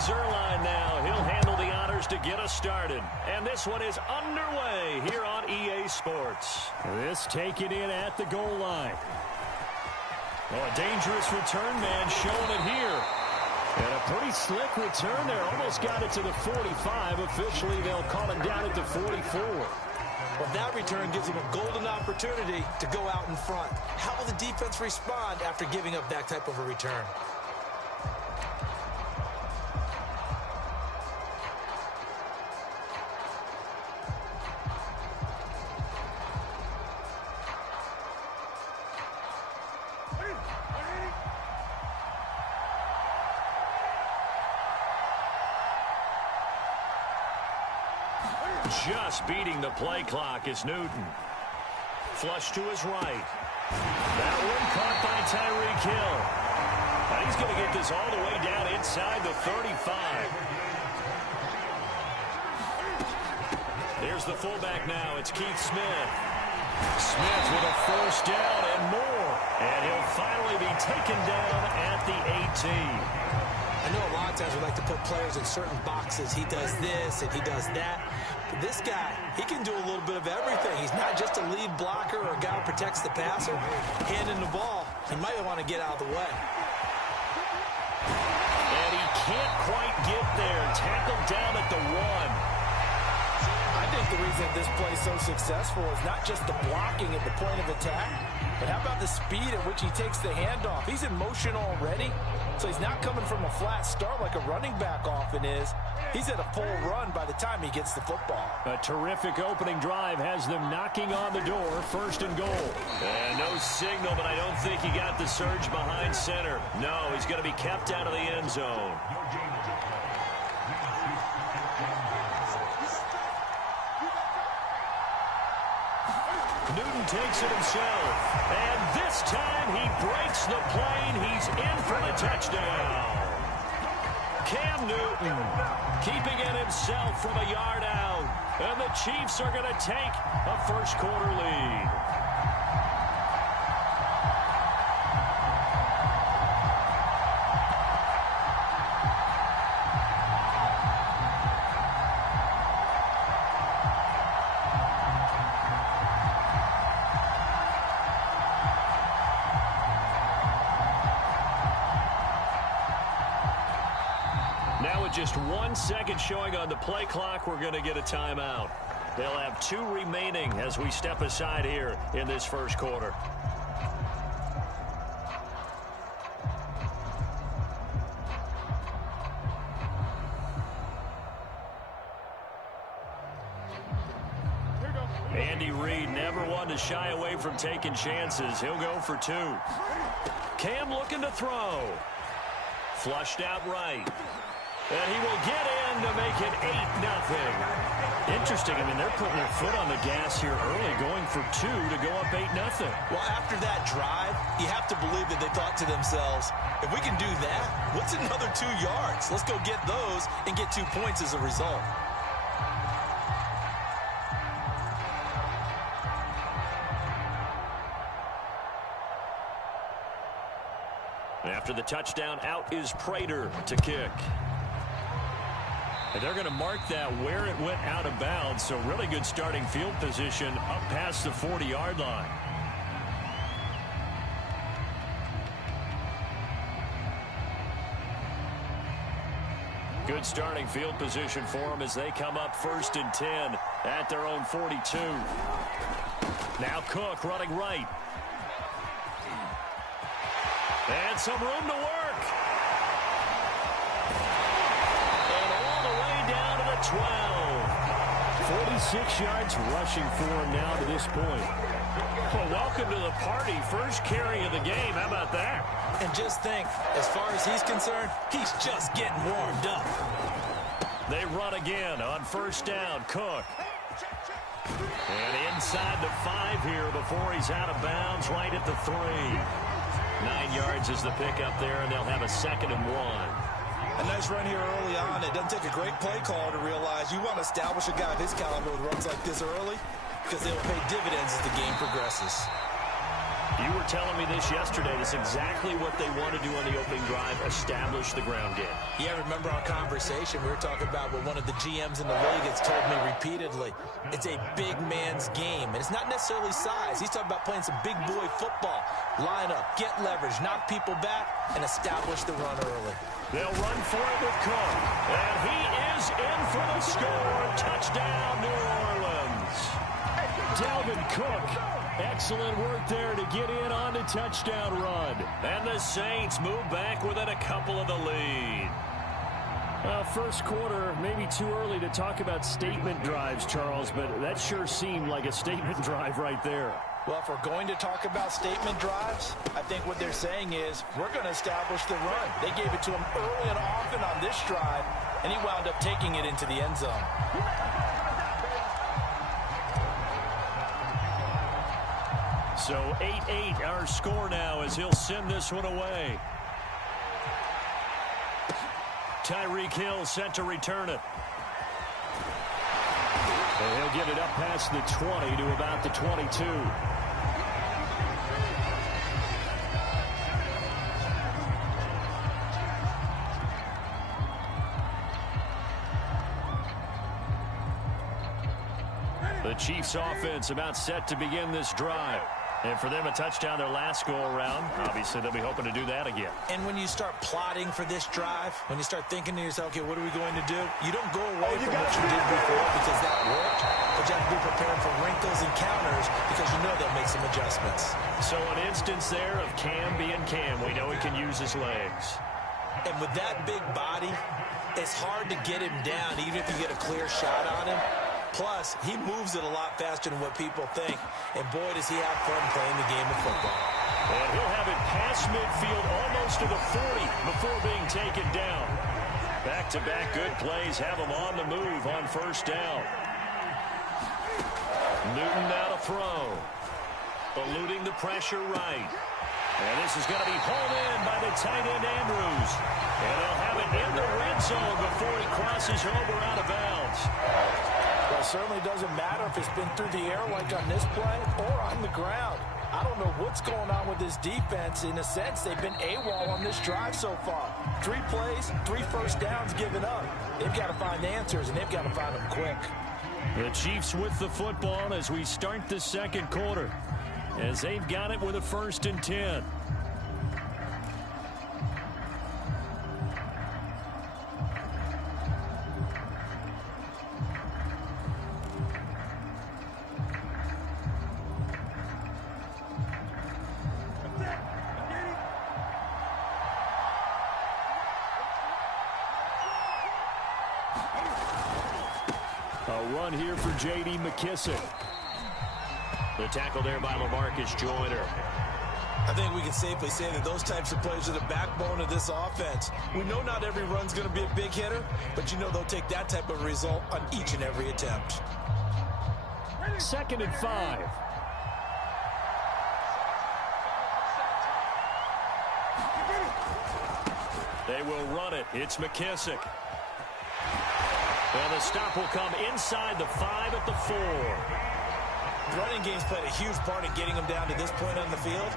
Zerline now. He'll handle the honors to get us started. And this one is underway here on EA Sports. This taken in at the goal line. Oh, a dangerous return man showing it here. And a pretty slick return there. Almost got it to the 45. Officially, they'll call him down at the 44. Well, that return gives him a golden opportunity to go out in front. How will the defense respond after giving up that type of a return? Just beating the play clock is Newton. Flush to his right. That one caught by Tyreek Hill. And he's going to get this all the way down inside the 35. Here's the fullback now. It's Keith Smith. Smith with a first down and more. And he'll finally be taken down at the 18. I know a lot of times we like to put players in certain boxes. He does this and he does that. But this guy, he can do a little bit of everything. He's not just a lead blocker or a guy who protects the passer. Handing the ball, he might want to get out of the way. And he can't quite get there. Tackled down at the 1. I think the reason this play is so successful is not just the blocking at the point of attack, but how about the speed at which he takes the handoff? He's in motion already, so he's not coming from a flat start like a running back often is. He's at a full run by the time he gets the football. A terrific opening drive has them knocking on the door, 1st and goal. And no signal, but I don't think he got the surge behind center. No, he's going to be kept out of the end zone. Newton takes it himself. And this time he breaks the plane. He's in for the touchdown. Cam Newton keeping it himself from a yard out. And the Chiefs are going to take a first-quarter lead. Now with just 1 second showing on the play clock, we're going to get a timeout. They'll have 2 remaining as we step aside here in this first quarter. Andy Reid never one to shy away from taking chances. He'll go for 2. Cam looking to throw. Flushed out right. And he will get in to make it 8-0. Interesting. I mean, they're putting their foot on the gas here early, going for 2 to go up 8-0. Well, after that drive, you have to believe that they thought to themselves, if we can do that, what's another 2 yards? Let's go get those and get 2 points as a result. After the touchdown, out is Prater to kick. And they're going to mark that where it went out of bounds, so really good starting field position up past the 40-yard line. Good starting field position for them as they come up 1st and 10 at their own 42. Now Cook running right. And some room to work. And all the way down to the 12. 46 yards rushing for him now to this point. Well, welcome to the party. First carry of the game. How about that? And just think, as far as he's concerned, he's just getting warmed up. They run again on 1st down. Cook. And inside the 5 here before he's out of bounds right at the 3. 9 yards is the pickup there, and they'll have a 2nd and 1. A nice run here early on. It doesn't take a great play caller to realize you want to establish a guy of his caliber with runs like this early because they'll pay dividends as the game progresses. You were telling me this yesterday. That's exactly what they want to do on the opening drive, establish the ground game. Yeah, remember our conversation? We were talking about what one of the GMs in the league has told me repeatedly. It's a big man's game, and it's not necessarily size. He's talking about playing some big boy football. Line up, get leverage, knock people back, and establish the run early. They'll run for it with Cook, and he is in for the score. Touchdown, New Orleans. Dalvin Cook. Excellent work there to get in on the touchdown run. And the Saints move back within a couple of the lead. First quarter, maybe too early to talk about statement drives, Charles, but that sure seemed like a statement drive right there. Well, if we're going to talk about statement drives, I think what they're saying is we're going to establish the run. They gave it to him early and often on this drive, and he wound up taking it into the end zone. So 8-8 our score now as he'll send this one away. Tyreek Hill set to return it. And he'll get it up past the 20 to about the 22. The Chiefs offense about set to begin this drive. And for them, a touchdown their last go-around. Obviously, they'll be hoping to do that again. And when you start plotting for this drive, when you start thinking to yourself, okay, what are we going to do? You don't go away from what you did before because that worked. But you have to be prepared for wrinkles and counters because you know they'll make some adjustments. So an instance there of Cam being Cam. We know he can use his legs. And with that big body, it's hard to get him down, even if you get a clear shot on him. Plus, he moves it a lot faster than what people think. And boy, does he have fun playing the game of football. And he'll have it past midfield almost to the 40 before being taken down. Back-to-back good plays have him on the move on first down. Newton now to throw. Eluding the pressure right. And this is going to be hauled in by the tight end Andrews. And they'll have it in the red zone before he crosses over out of bounds. Well, it certainly doesn't matter if it's been through the air like on this play or on the ground. I don't know what's going on with this defense. In a sense, they've been AWOL on this drive so far. 3 plays, 3 first downs given up. They've got to find answers, and they've got to find them quick. The Chiefs with the football as we start the second quarter, as they've got it with a 1st and 10. A run here for J.D. McKissick. The tackle there by LaMarcus Joyner. I think we can safely say that those types of plays are the backbone of this offense. We know not every run's going to be a big hitter, but you know they'll take that type of result on each and every attempt. 2nd and 5. They will run it. It's McKissick. And the stop will come inside the 5 at the 4. The running game's played a huge part in getting them down to this point on the field.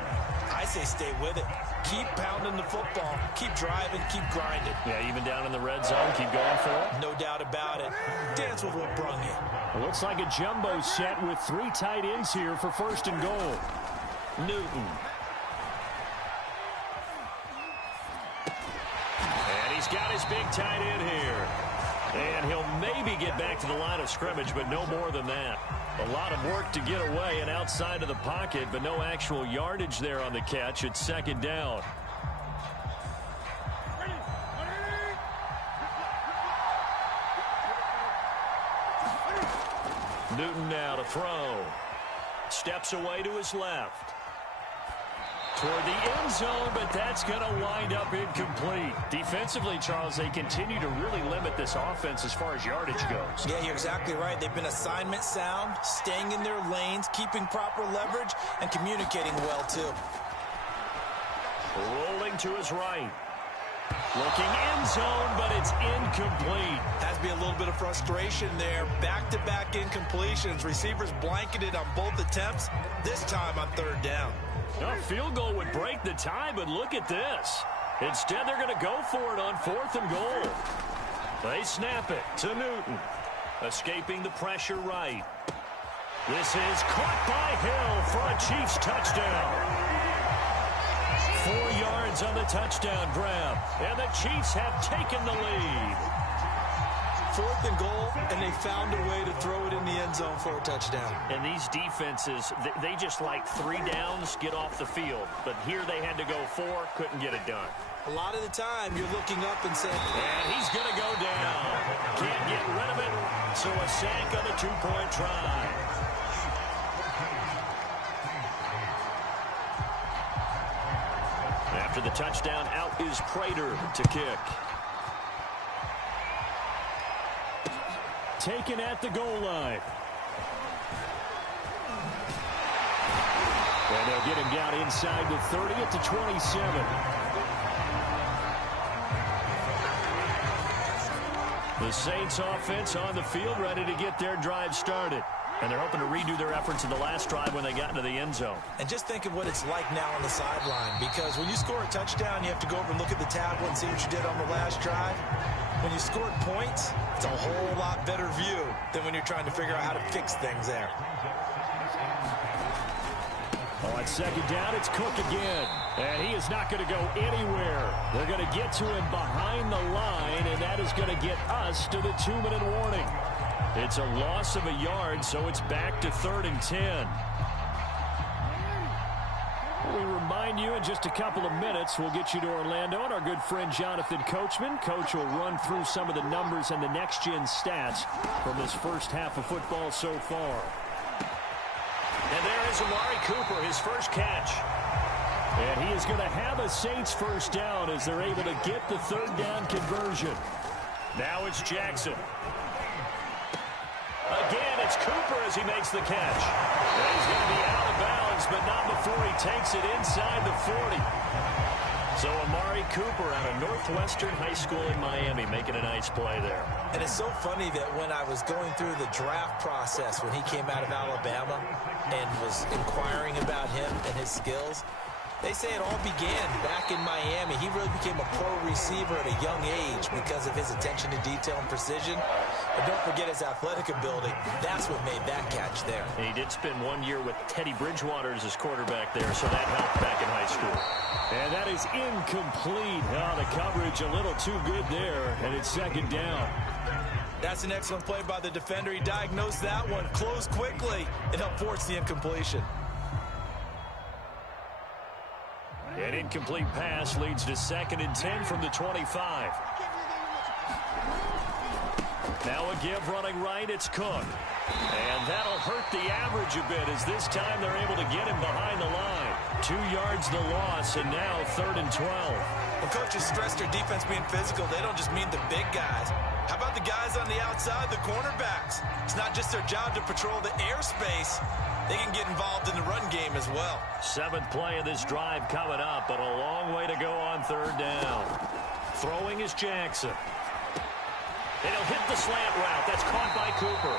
I say stay with it. Keep pounding the football. Keep driving. Keep grinding. Yeah, even down in the red zone, keep going for it. No doubt about it. Dance with what brung you. It looks like a jumbo set with 3 tight ends here for 1st and goal. Newton. And he's got his big tight end here. And he'll maybe get back to the line of scrimmage, but no more than that. A lot of work to get away and outside of the pocket, but no actual yardage there on the catch. It's 2nd down. Newton now to throw. Steps away to his left. Toward the end zone, but that's going to wind up incomplete. Defensively, Charles, they continue to really limit this offense as far as yardage goes. Yeah, you're exactly right. They've been assignment sound, staying in their lanes, keeping proper leverage, and communicating well, too. Rolling to his right. Looking end zone, but it's incomplete. Has to be a little bit of frustration there. Back-to-back incompletions. Receivers blanketed on both attempts, this time on 3rd down. A field goal would break the tie, but look at this. Instead, they're going to go for it on 4th and goal. They snap it to Newton. Escaping the pressure right. This is caught by Hill for a Chiefs touchdown. 4 yards on the touchdown grab, and the Chiefs have taken the lead. 4th and goal, and they found a way to throw it in the end zone for a touchdown. And these defenses, they just like 3 downs, get off the field. But here they had to go 4, couldn't get it done. A lot of the time, you're looking up and saying, and he's going to go down. Can't get rid of it, so a sack on the 2-point try. After the touchdown, out is Prater to kick. Taken at the goal line. And they'll get him down inside the 30 at the 27. The Saints offense on the field ready to get their drive started. And they're hoping to redo their efforts in the last drive when they got into the end zone. And just think of what it's like now on the sideline, because when you score a touchdown, you have to go over and look at the tablet and see what you did on the last drive. When you scored points, it's a whole lot better view than when you're trying to figure out how to fix things there. On 2nd down, it's Cook again. And he is not going to go anywhere. They're going to get to him behind the line, and that is going to get us to the 2-minute warning. It's a loss of a yard, so it's back to 3rd and 10. We remind you in just a couple of minutes, we'll get you to Orlando and our good friend Jonathan Coachman. Coach will run through some of the numbers and the next-gen stats from this first half of football so far. And there is Amari Cooper, his first catch. And he is going to have a Saints first down as they're able to get the 3rd down conversion. Now it's Jackson. Again, it's Cooper as he makes the catch. And he's going to be out of bounds, but not before he takes it inside the 40. So Amari Cooper out of Northwestern High School in Miami making a nice play there. And it's so funny that when I was going through the draft process when he came out of Alabama and was inquiring about him and his skills, they say it all began back in Miami. He really became a pro receiver at a young age because of his attention to detail and precision. But don't forget his athletic ability. That's what made that catch there. And he did spend 1 year with Teddy Bridgewater as his quarterback there, so that helped back in high school. And that is incomplete. Oh, the coverage a little too good there, and it's 2nd down. That's an excellent play by the defender. He diagnosed that one, closed quickly, and helped force the incompletion. An incomplete pass leads to 2nd and 10 from the 25. Now a give running right, it's Cook. And that'll hurt the average a bit as this time they're able to get him behind the line. 2 yards the loss, and now 3rd and 12. When coaches stress their defense being physical, they don't just mean the big guys. How about the guys on the outside, the cornerbacks? It's not just their job to patrol the airspace. They can get involved in the run game as well. 7th play of this drive coming up, but a long way to go on 3rd down. Throwing is Jackson. And he'll hit the slant route. That's caught by Cooper.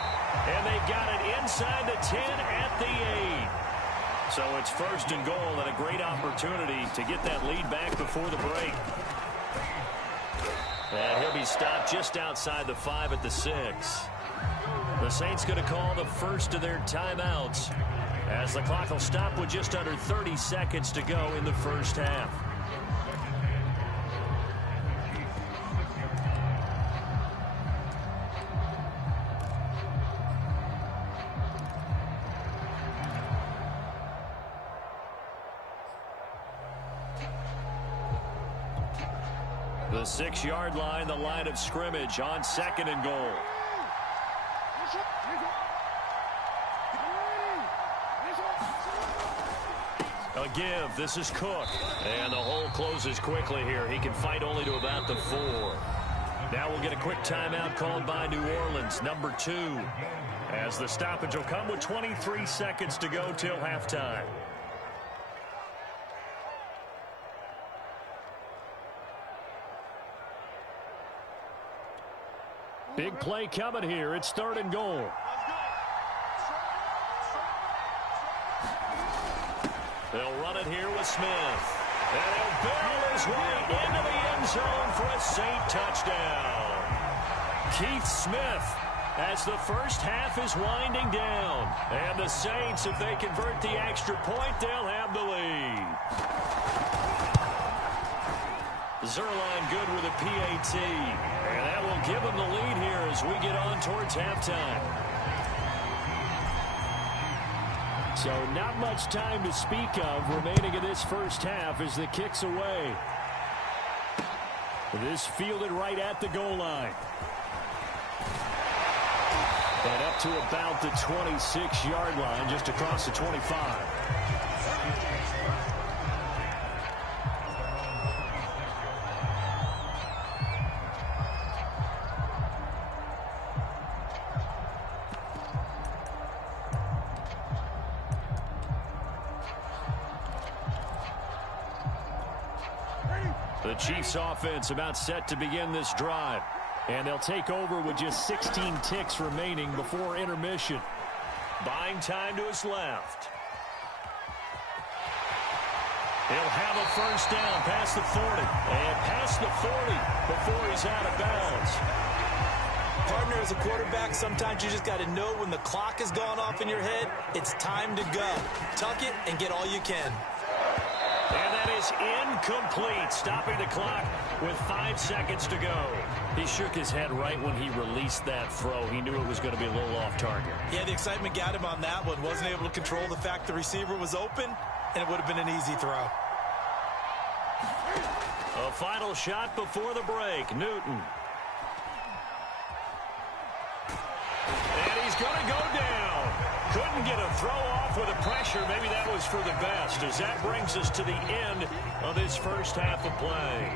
And they got it inside the 10 at the 8. So it's 1st and goal and a great opportunity to get that lead back before the break. And he'll be stopped just outside the 5 at the 6. The Saints going to call the first of their timeouts as the clock will stop with just under 30 seconds to go in the first half. The 6-yard line, the line of scrimmage on 2nd and goal. A give. This is Cook. And the hole closes quickly here. He can fight only to about the 4. Now we'll get a quick timeout called by New Orleans, number 2. As the stoppage will come with 23 seconds to go till halftime. Big play coming here. It's 3rd and goal. They'll run it here with Smith. And he'll barrel his way into the end zone for a Saint touchdown. Keith Smith, as the first half is winding down. And the Saints, if they convert the extra point, they'll have the lead. Zuerlein good with a PAT. And that will give them the lead here as we get on towards halftime. So not much time to speak of remaining in this first half as the kick's away. This fielded right at the goal line. And up to about the 26-yard line, just across the 25. The Chiefs offense about set to begin this drive. And they'll take over with just 16 ticks remaining before intermission. Buying time to his left. He'll have a first down past the 40. And past the 40 before he's out of bounds. Partner, as a quarterback, sometimes you just got to know when the clock has gone off in your head, it's time to go. Tuck it and get all you can. And that is incomplete, stopping the clock with 5 seconds to go. He shook his head right when he released that throw. He knew it was going to be a little off target. Yeah, the excitement got him on that one. Wasn't able to control the fact the receiver was open, and it would have been an easy throw. A final shot before the break. Newton. And he's going to go down. Couldn't get a throw off with the pressure. Maybe that was for the best, as that brings us to the end of this first half of play.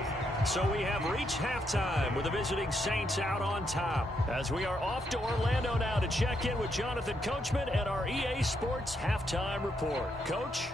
So we have reached halftime with the visiting Saints out on top, as we are off to Orlando now to check in with Jonathan Coachman at our EA Sports Halftime Report. Coach?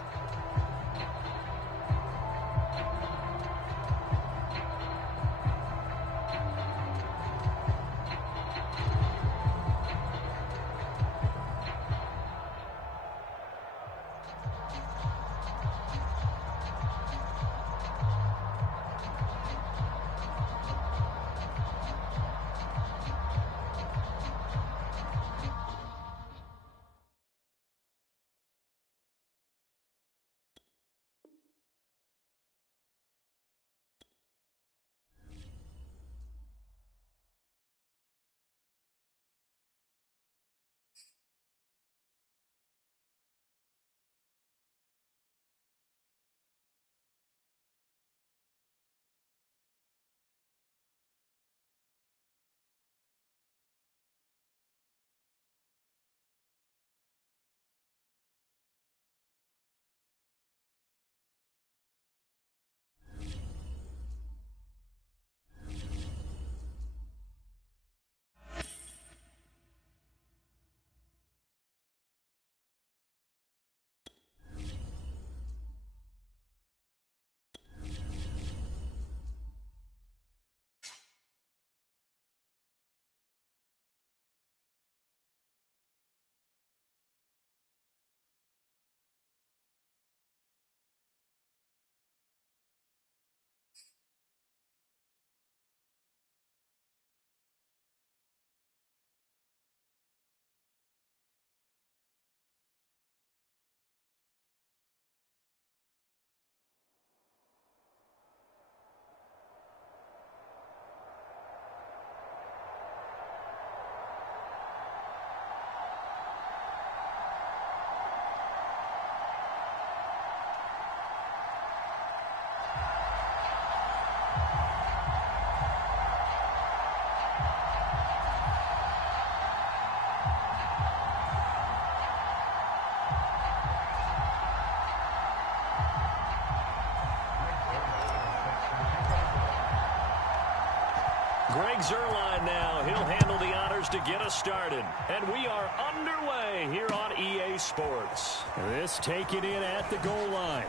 Greg Zuerlein now. He'll handle the honors to get us started. And we are underway here on EA Sports. This taken in at the goal line.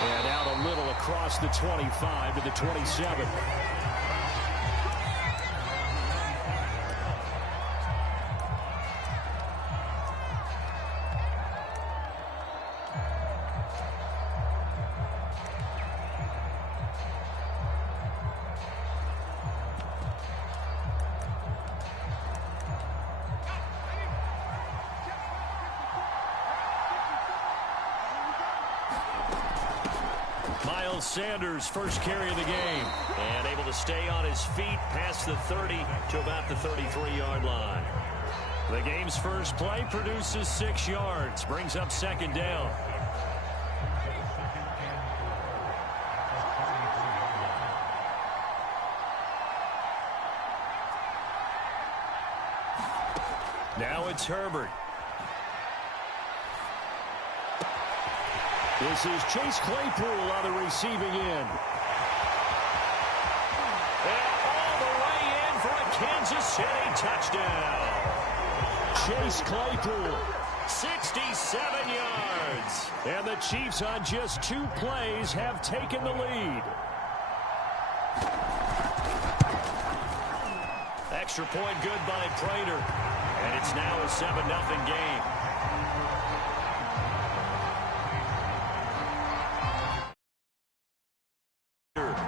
And out a little across the 25 to the 27. Miles Sanders, first carry of the game. And able to stay on his feet past the 30 to about the 33-yard line. The game's first play produces 6 yards. Brings up second down. Now it's Herbert. This is Chase Claypool on the receiving end. And all the way in for a Kansas City touchdown. Chase Claypool, 67 yards. And the Chiefs on just 2 plays have taken the lead. Extra point good by Prater. And it's now a 7-0 game.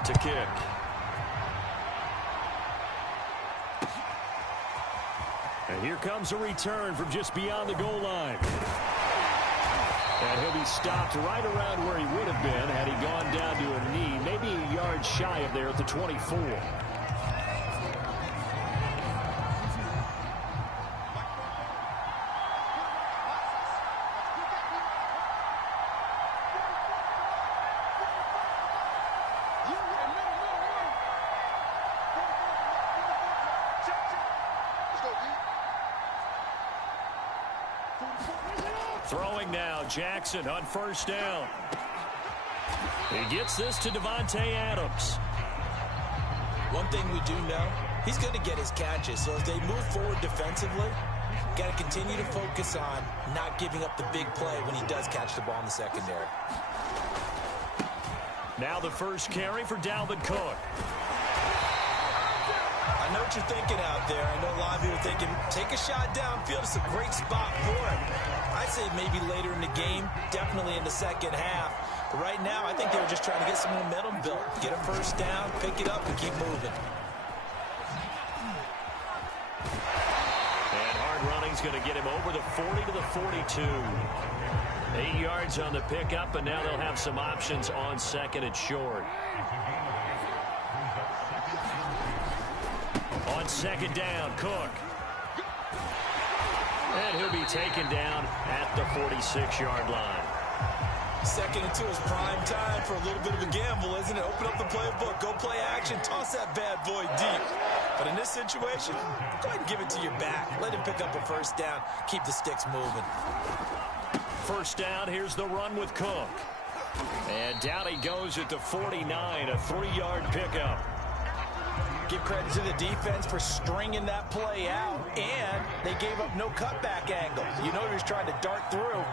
To kick. And here comes a return from just beyond the goal line. And he'll be stopped right around where he would have been had he gone down to a knee, maybe a yard shy of there at the 24. Throwing now, Jackson on first down. He gets this to Devontae Adams. One thing we do know, he's going to get his catches. So as they move forward defensively, got to continue to focus on not giving up the big play when he does catch the ball in the secondary. Now the first carry for Dalvin Cook. I know what you're thinking out there. I know a lot of you are thinking, take a shot downfield. It's a great spot for it. I'd say maybe later in the game, definitely in the second half. But right now, I think they were just trying to get some momentum built. Get a first down, pick it up, and keep moving. And hard running's going to get him over the 40 to the 42. 8 yards on the pickup, and now they'll have some options on second and short. On second down, Cook. And he'll be taken down at the 46-yard line. Second and 2 is prime time for a little bit of a gamble, isn't it? Open up the playbook, go play action, toss that bad boy deep. But in this situation, go ahead and give it to your back. Let him pick up a first down, keep the sticks moving. First down, here's the run with Cook. And down he goes at the 49, a 3-yard pickup. Give credit to the defense for stringing that play out, and they gave up no cutback angle. You know he was trying to dart through.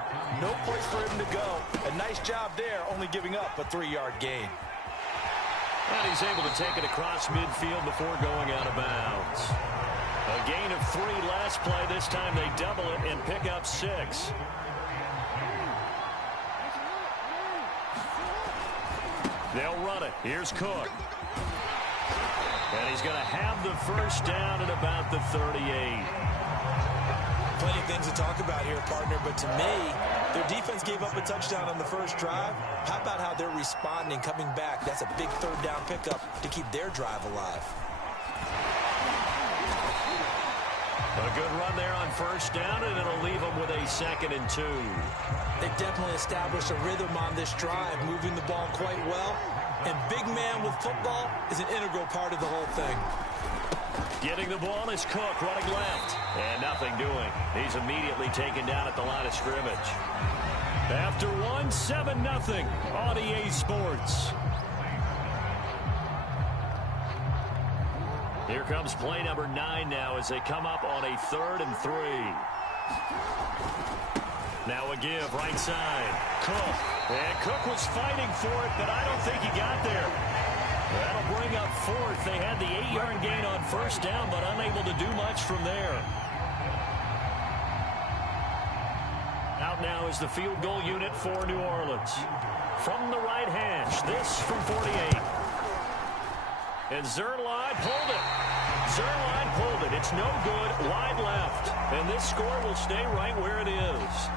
No place for him to go. A nice job there, only giving up a 3-yard gain. And he's able to take it across midfield before going out of bounds. A gain of 3 last play. This time they double it and pick up 6. They'll run it. Here's Cook. And he's going to have the first down at about the 38. Plenty of things to talk about here, partner, but to me, their defense gave up a touchdown on the first drive. How about how they're responding, coming back? That's a big third down pickup to keep their drive alive. A good run there on first down, and it'll leave them with a 2nd and 2. They've definitely established a rhythm on this drive, moving the ball quite well. And big man with football is an integral part of the whole thing. Getting the ball is Cook running left. And nothing doing. He's immediately taken down at the line of scrimmage. After 1, 7-0 on EA Sports. Here comes play number 9 now as they come up on a 3rd and 3. Now a give, right side. Cook. And Cook was fighting for it, but I don't think he got there. That'll bring up 4th. They had the 8-yard gain on first down, but unable to do much from there. Out now is the field goal unit for New Orleans. From the right hash, this from 48. And Zerline pulled it. Zerline pulled it. It's no good. Wide left. And this score will stay right where it is.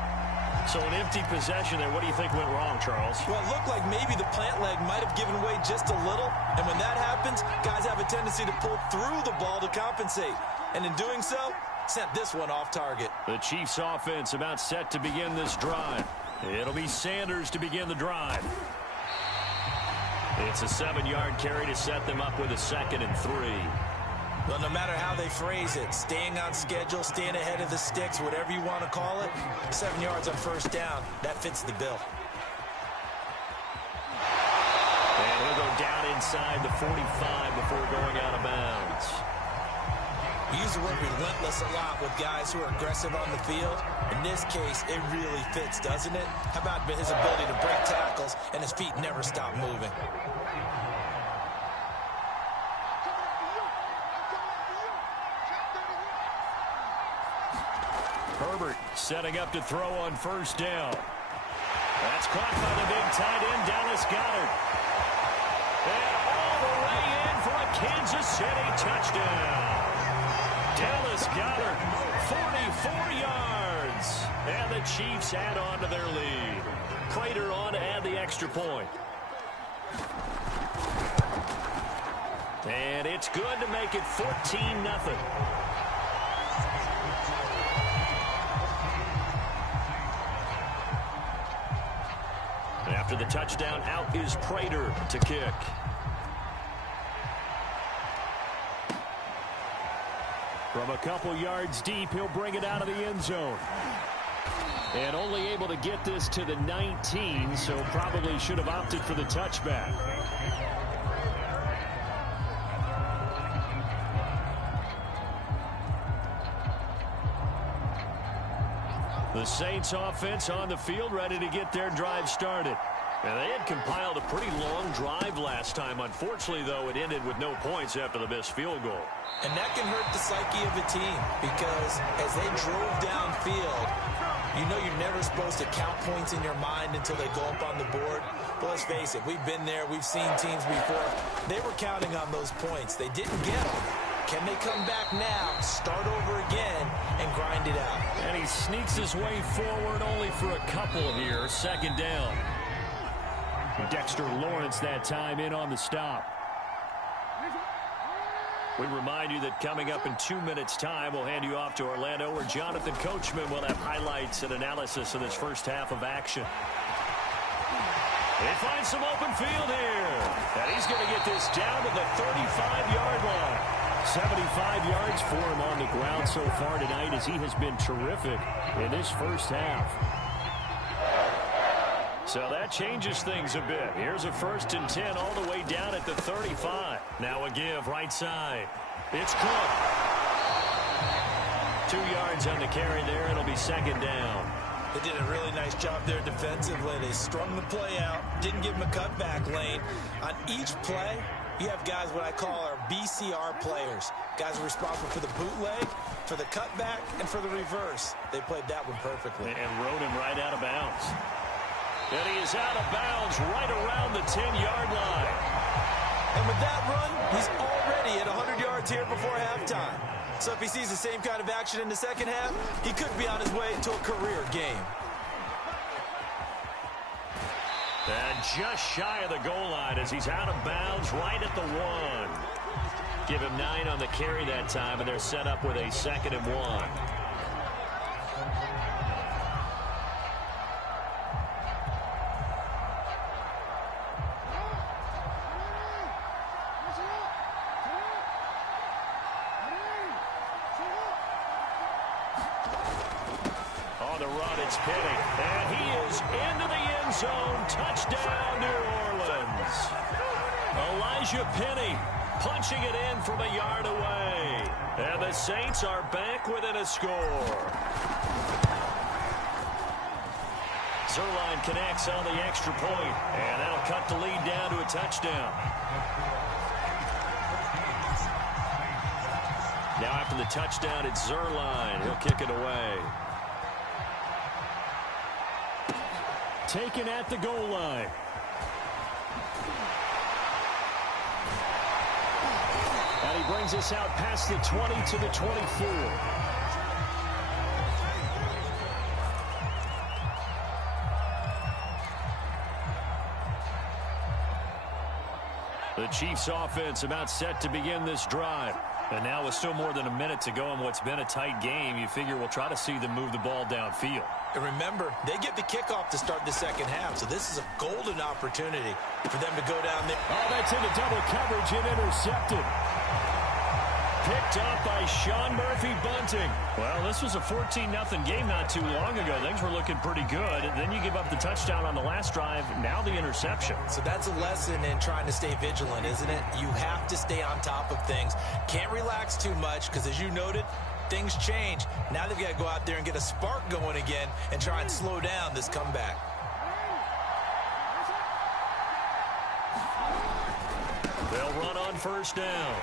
So an empty possession there. What do you think went wrong, Charles? Well, it looked like maybe the plant leg might have given way just a little. And when that happens, guys have a tendency to pull through the ball to compensate. And in doing so, sent this one off target. The Chiefs offense about set to begin this drive. It'll be Sanders to begin the drive. It's a 7-yard carry to set them up with a 2nd and 3. Well, no matter how they phrase it, staying on schedule, staying ahead of the sticks, whatever you want to call it, 7 yards on first down, that fits the bill. And he'll go down inside the 45 before going out of bounds. We use the word relentless a lot with guys who are aggressive on the field. In this case, it really fits, doesn't it? How about his ability to break tackles and his feet never stop moving? Herbert setting up to throw on first down. That's caught by the big tight end, Dallas Goedert. And all the way in for a Kansas City touchdown. Dallas Goedert, 44 yards. And the Chiefs add on to their lead. Prater on to add the extra point. And it's good to make it 14-0. After the touchdown, out is Prater to kick. From a couple yards deep, he'll bring it out of the end zone. And only able to get this to the 19, so probably should have opted for the touchback. The Saints offense on the field, ready to get their drive started. And they had compiled a pretty long drive last time. Unfortunately, though, it ended with no points after the missed field goal. And that can hurt the psyche of a team because as they drove downfield, you know you're never supposed to count points in your mind until they go up on the board. But let's face it, we've been there. We've seen teams before. They were counting on those points. They didn't get them. Can they come back now, start over again, and grind it out? And he sneaks his way forward only for a couple here. 2nd down. Dexter Lawrence that time in on the stop. We remind you that coming up in 2 minutes' time, we'll hand you off to Orlando, where Jonathan Coachman will have highlights and analysis of this first half of action. They find some open field here. And he's going to get this down to the 35-yard line. 75 yards for him on the ground so far tonight, as he has been terrific in this first half. So that changes things a bit. Here's a 1st and 10 all the way down at the 35. Now a give right side. It's Cook. 2 yards on the carry there. It'll be 2nd down. They did a really nice job there defensively. They strung the play out, didn't give him a cutback lane. On each play, you have guys what I call our BCR players. Guys are responsible for the bootleg, for the cutback, and for the reverse. They played that one perfectly. And rode him right out of bounds. And he is out of bounds right around the 10-yard line. And with that run, he's already at 100 yards here before halftime. So if he sees the same kind of action in the second half, he could be on his way to a career game. And just shy of the goal line as he's out of bounds right at the 1. Give him 9 on the carry that time, and they're set up with a 2nd and 1. Penny, and he is into the end zone. Touchdown, New Orleans. Elijah Penny punching it in from a yard away. And the Saints are back within a score. Zerline connects on the extra point, and that'll cut the lead down to a touchdown. Now after the touchdown, it's Zerline. He'll kick it away. Taken at the goal line. And he brings us out past the 20 to the 24. The Chiefs offense about set to begin this drive. And now with still more than a minute to go in what's been a tight game, you figure we'll try to see them move the ball downfield. And remember, they get the kickoff to start the second half, so this is a golden opportunity for them to go down there. Oh, that's into double coverage and intercepted. Picked off by Sean Murphy-Bunting. Well, this was a 14-0 game not too long ago. Things were looking pretty good. And then you give up the touchdown on the last drive. Now the interception. So that's a lesson in trying to stay vigilant, isn't it? You have to stay on top of things. Can't relax too much because, as you noted, things change. Now they've got to go out there and get a spark going again and try and slow down this comeback. They'll run on first down.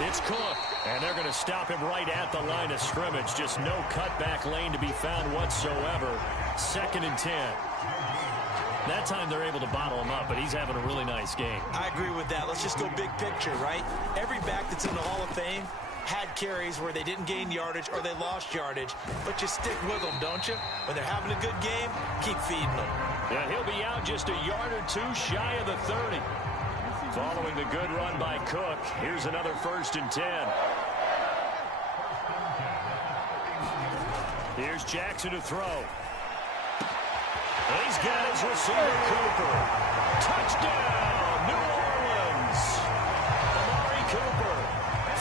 It's Cook, and they're going to stop him right at the line of scrimmage. Just no cutback lane to be found whatsoever. 2nd and 10. That time they're able to bottle him up, but he's having a really nice game. I agree with that. Let's just go big picture, right? Every back that's in the Hall of Fame had carries where they didn't gain yardage or they lost yardage, but you stick with them, don't you? When they're having a good game, keep feeding them. Yeah, he'll be out just a yard or two shy of the 30. Following the good run by Cook, here's another 1st and 10. Here's Jackson to throw. He's got his receiver, Cooper. Touchdown, New Orleans. Amari Cooper,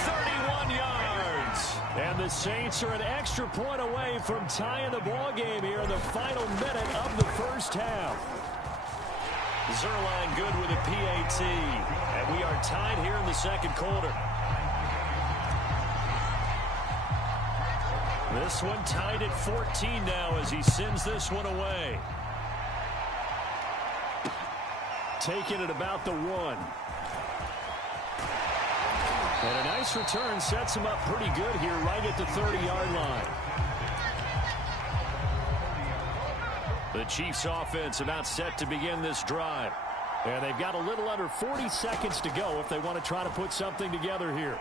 31 yards. And the Saints are an extra point away from tying the ball game here in the final minute of the first half. Zerline good with a PAT. And we are tied here in the second quarter. This one tied at 14 now as he sends this one away. Taking it about the 1. And a nice return sets him up pretty good here right at the 30-yard line. The Chiefs offense about set to begin this drive. And they've got a little under 40 seconds to go if they want to try to put something together here.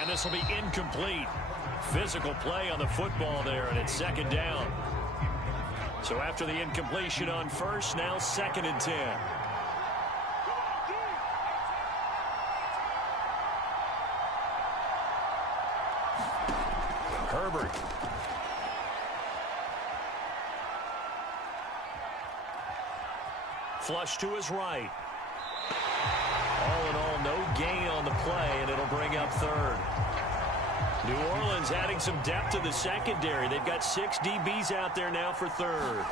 And this will be incomplete. Physical play on the football there, and it's 2nd down. So after the incompletion on first, now 2nd and 10. Herbert. Flush to his right. All in all, no gain on the play, and it'll bring up 3rd. New Orleans adding some depth to the secondary. They've got 6 DBs out there now for 3rd.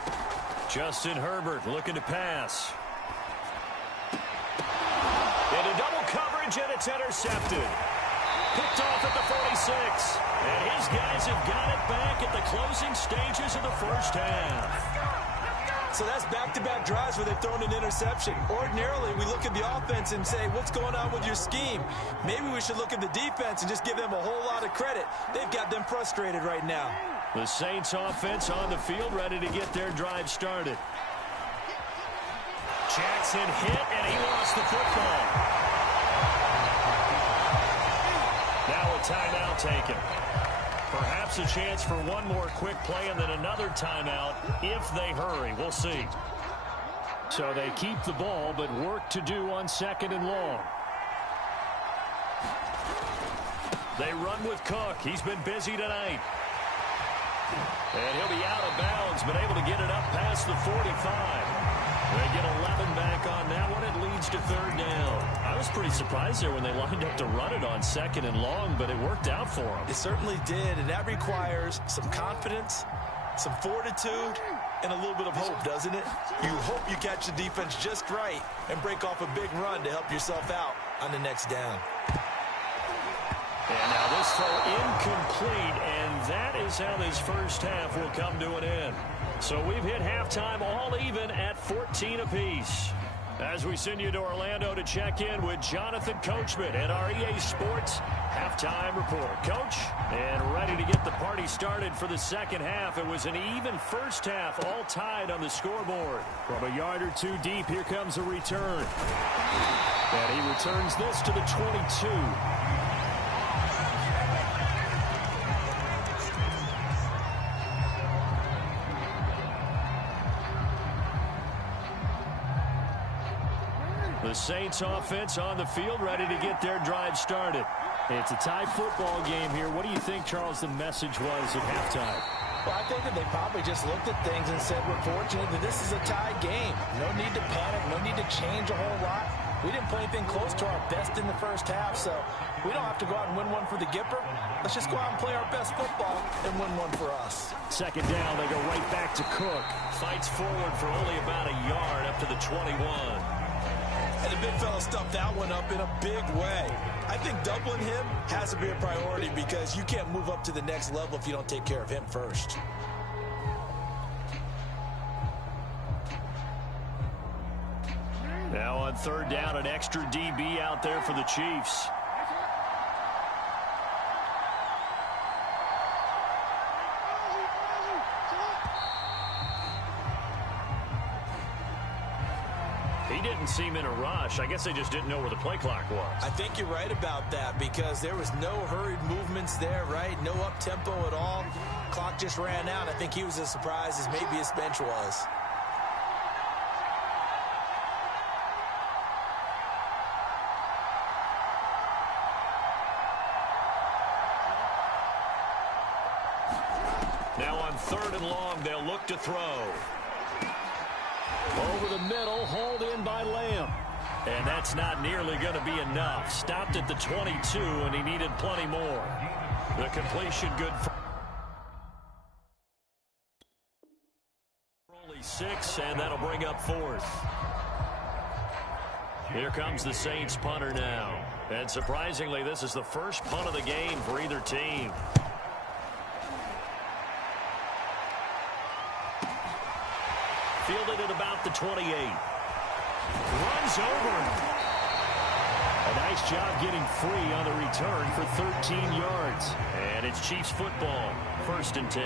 Justin Herbert looking to pass. Into double coverage, and it's intercepted. Picked off at the 46. And his guys have got it back at the closing stages of the first half. So that's back-to-back drives where they've thrown an interception. Ordinarily, we look at the offense and say, what's going on with your scheme? Maybe we should look at the defense and just give them a whole lot of credit. They've got them frustrated right now. The Saints offense on the field ready to get their drive started. Jackson hit, and he lost the football. Now a timeout taken. Perhaps a chance for one more quick play and then another timeout if they hurry. We'll see. So they keep the ball, but work to do on 2nd and long. They run with Cook. He's been busy tonight. And he'll be out of bounds, but able to get it up past the 45. They get 11 back on that one. It leads to 3rd down. I was pretty surprised there when they lined up to run it on 2nd and long, but it worked out for them. It certainly did, and that requires some confidence, some fortitude, and a little bit of hope, doesn't it? You hope you catch the defense just right and break off a big run to help yourself out on the next down. And now this throw incomplete, and that is how this first half will come to an end. So we've hit halftime all even at 14 apiece. As we send you to Orlando to check in with Jonathan Coachman at our EA Sports Halftime Report. Coach, and ready to get the party started for the second half. It was an even first half, all tied on the scoreboard. From a yard or two deep, here comes a return. And he returns this to the 22. The Saints offense on the field, ready to get their drive started. It's a tie football game here. What do you think, Charles, the message was at halftime? Well, I think that they probably just looked at things and said, we're fortunate that this is a tie game. No need to panic, no need to change a whole lot. We didn't play anything close to our best in the first half, so we don't have to go out and win one for the Gipper. Let's just go out and play our best football and win one for us. Second down, they go right back to Cook. Fights forward for only about a yard up to the 21. And the big fella stuffed that one up in a big way. I think doubling him has to be a priority because you can't move up to the next level if you don't take care of him first. Now on third down, an extra DB out there for the Chiefs. He didn't seem in a rush. I guess they just didn't know where the play clock was. I think you're right about that because there was no hurried movements there, right? No up-tempo at all. Clock just ran out. I think he was as surprised as maybe his bench was. Now on third and long, they'll look to throw. Over the middle, hauled in by Lamb. And that's not nearly going to be enough. Stopped at the 22, and he needed plenty more. The completion good for only 6, and that'll bring up fourth. Here comes the Saints punter now. And surprisingly, this is the first punt of the game for either team. Fielded at about the 28. Runs over. A nice job getting free on the return for 13 yards. And it's Chiefs football, 1st and 10.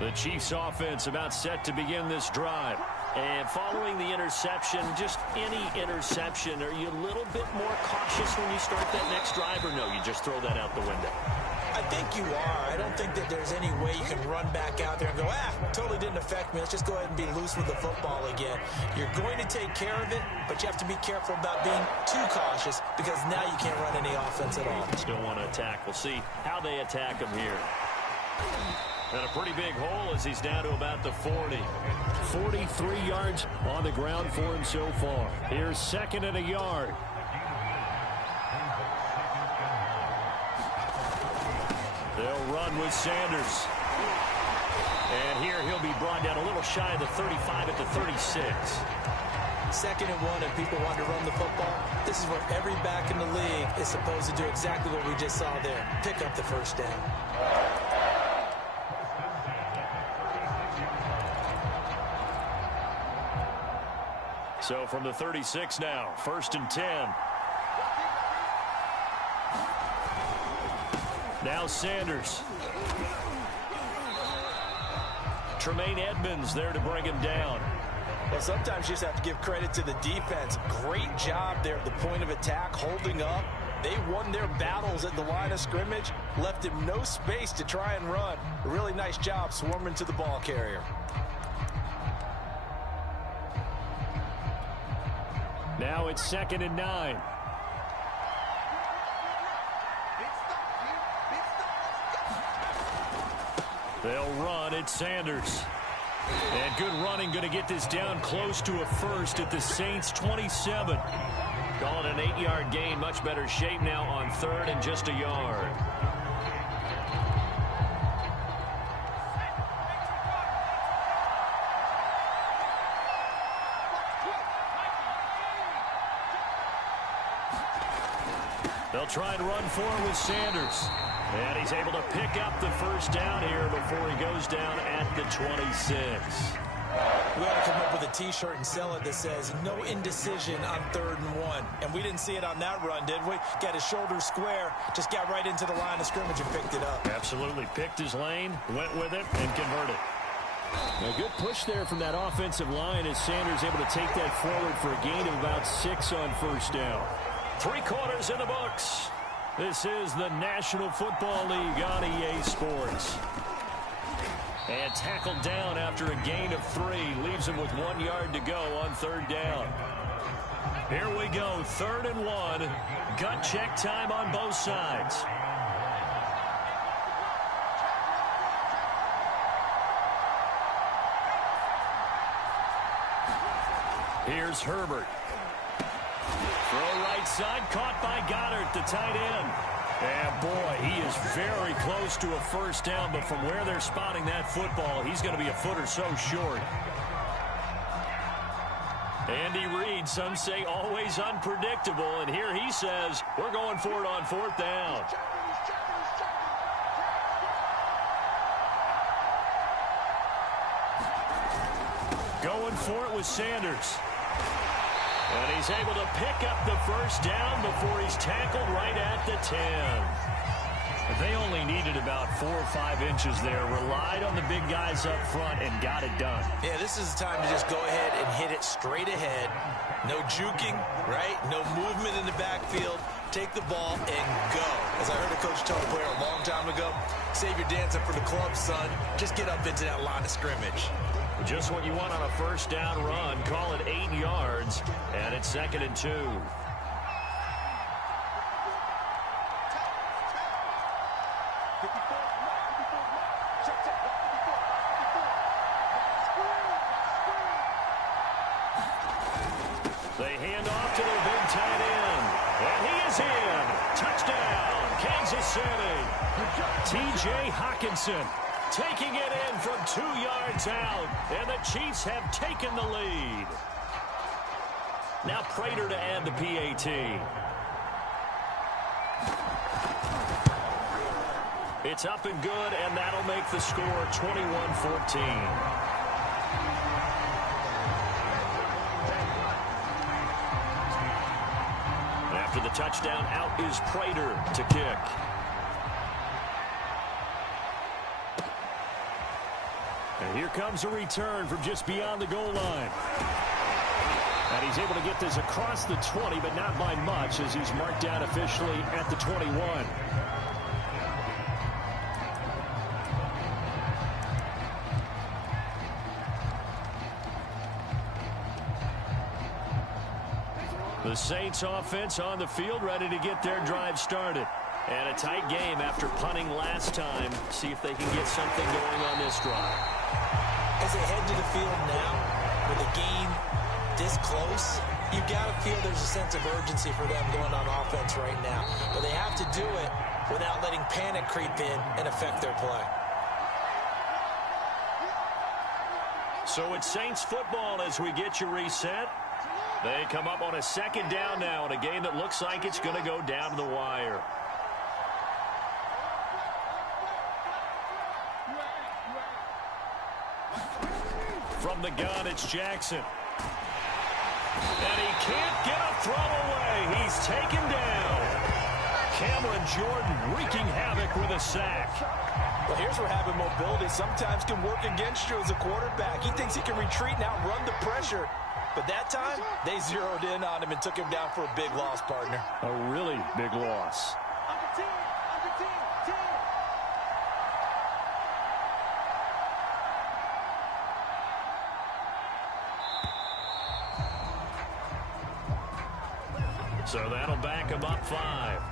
The Chiefs offense about set to begin this drive. And following the interception, just any interception, are you a little bit more cautious when you start that next drive, or no, you just throw that out the window? I think you are. I don't think that there's any way you can run back out there and go, totally didn't affect me. Let's just go ahead and be loose with the football again. You're going to take care of it, but you have to be careful about being too cautious because now you can't run any offense at all. Still want to attack. We'll see how they attack him here. And a pretty big hole as he's down to about the 40. 43 yards on the ground for him so far. Here's 2nd and a yard. They'll run with Sanders. And here he'll be brought down a little shy of the 35 at the 36. 2nd and 1, and people want to run the football. This is where every back in the league is supposed to do exactly what we just saw there. Pick up the first down. So from the 36 now, 1st and 10. Now Sanders. Tremaine Edmonds there to bring him down. Well, sometimes you just have to give credit to the defense. Great job there at the point of attack, holding up. They won their battles at the line of scrimmage, left him no space to try and run. A really nice job swarming to the ball carrier. Now it's 2nd and 9. They'll run. It's Sanders. And good running, going to get this down close to a first at the Saints 27. Call it an 8-yard gain. Much better shape now on 3rd and just a yard. They'll try and run forward with Sanders. And he's able to pick up the first down here before he goes down at the 26. We ought to come up with a T-shirt and sell it that says, no indecision on 3rd and 1. And we didn't see it on that run, did we? Got his shoulders square, just got right into the line of scrimmage and picked it up. Absolutely. Picked his lane, went with it, and converted. A good push there from that offensive line as Sanders able to take that forward for a gain of about 6 on first down. 3 quarters in the books. This is the National Football League on EA Sports. And tackled down after a gain of 3. Leaves him with 1 yard to go on third down. Here we go, 3rd and 1. Gut check time on both sides. Here's Herbert. Throw right side, caught by Goddard, the tight end. And boy, he is very close to a first down, but from where they're spotting that football, he's going to be a foot or so short. Andy Reid, some say always unpredictable, and here he says, we're going for it on 4th down. Going for it with Sanders. And he's able to pick up the first down before he's tackled right at the 10. They only needed about 4 or 5 inches there. Relied on the big guys up front and got it done. Yeah, this is the time to just go ahead and hit it straight ahead. No juking, right? No movement in the backfield. Take the ball and go. As I heard a coach tell a player a long time ago, save your dancing for the club, son. Just get up into that line of scrimmage. Just what you want on a first down run. Call it 8 yards, and it's 2nd and 2. They hand off to their big tight end, and he is in. Touchdown, Kansas City. T.J. Hockenson taking it in from 2 yards out, and the Chiefs have taken the lead. Now Prater to add the PAT. It's up and good, and that'll make the score 21-14. After the touchdown, out is Prater to kick. And here comes a return from just beyond the goal line. And he's able to get this across the 20, but not by much, as he's marked down officially at the 21. The Saints offense on the field, ready to get their drive started. And a tight game after punting last time. See if they can get something going on this drive. As they head to the field now, with a game this close, you've got to feel there's a sense of urgency for them going on offense right now. But they have to do it without letting panic creep in and affect their play. So it's Saints football as we get you reset. They come up on a 2nd down now in a game that looks like it's going to go down to the wire. From the gun, it's Jackson. And he can't get a throw away. He's taken down. Cameron Jordan wreaking havoc with a sack. Well, here's where having mobility sometimes can work against you as a quarterback. He thinks he can retreat and outrun the pressure. But that time, they zeroed in on him and took him down for a big loss, partner. A really big loss. So that'll back him up 5.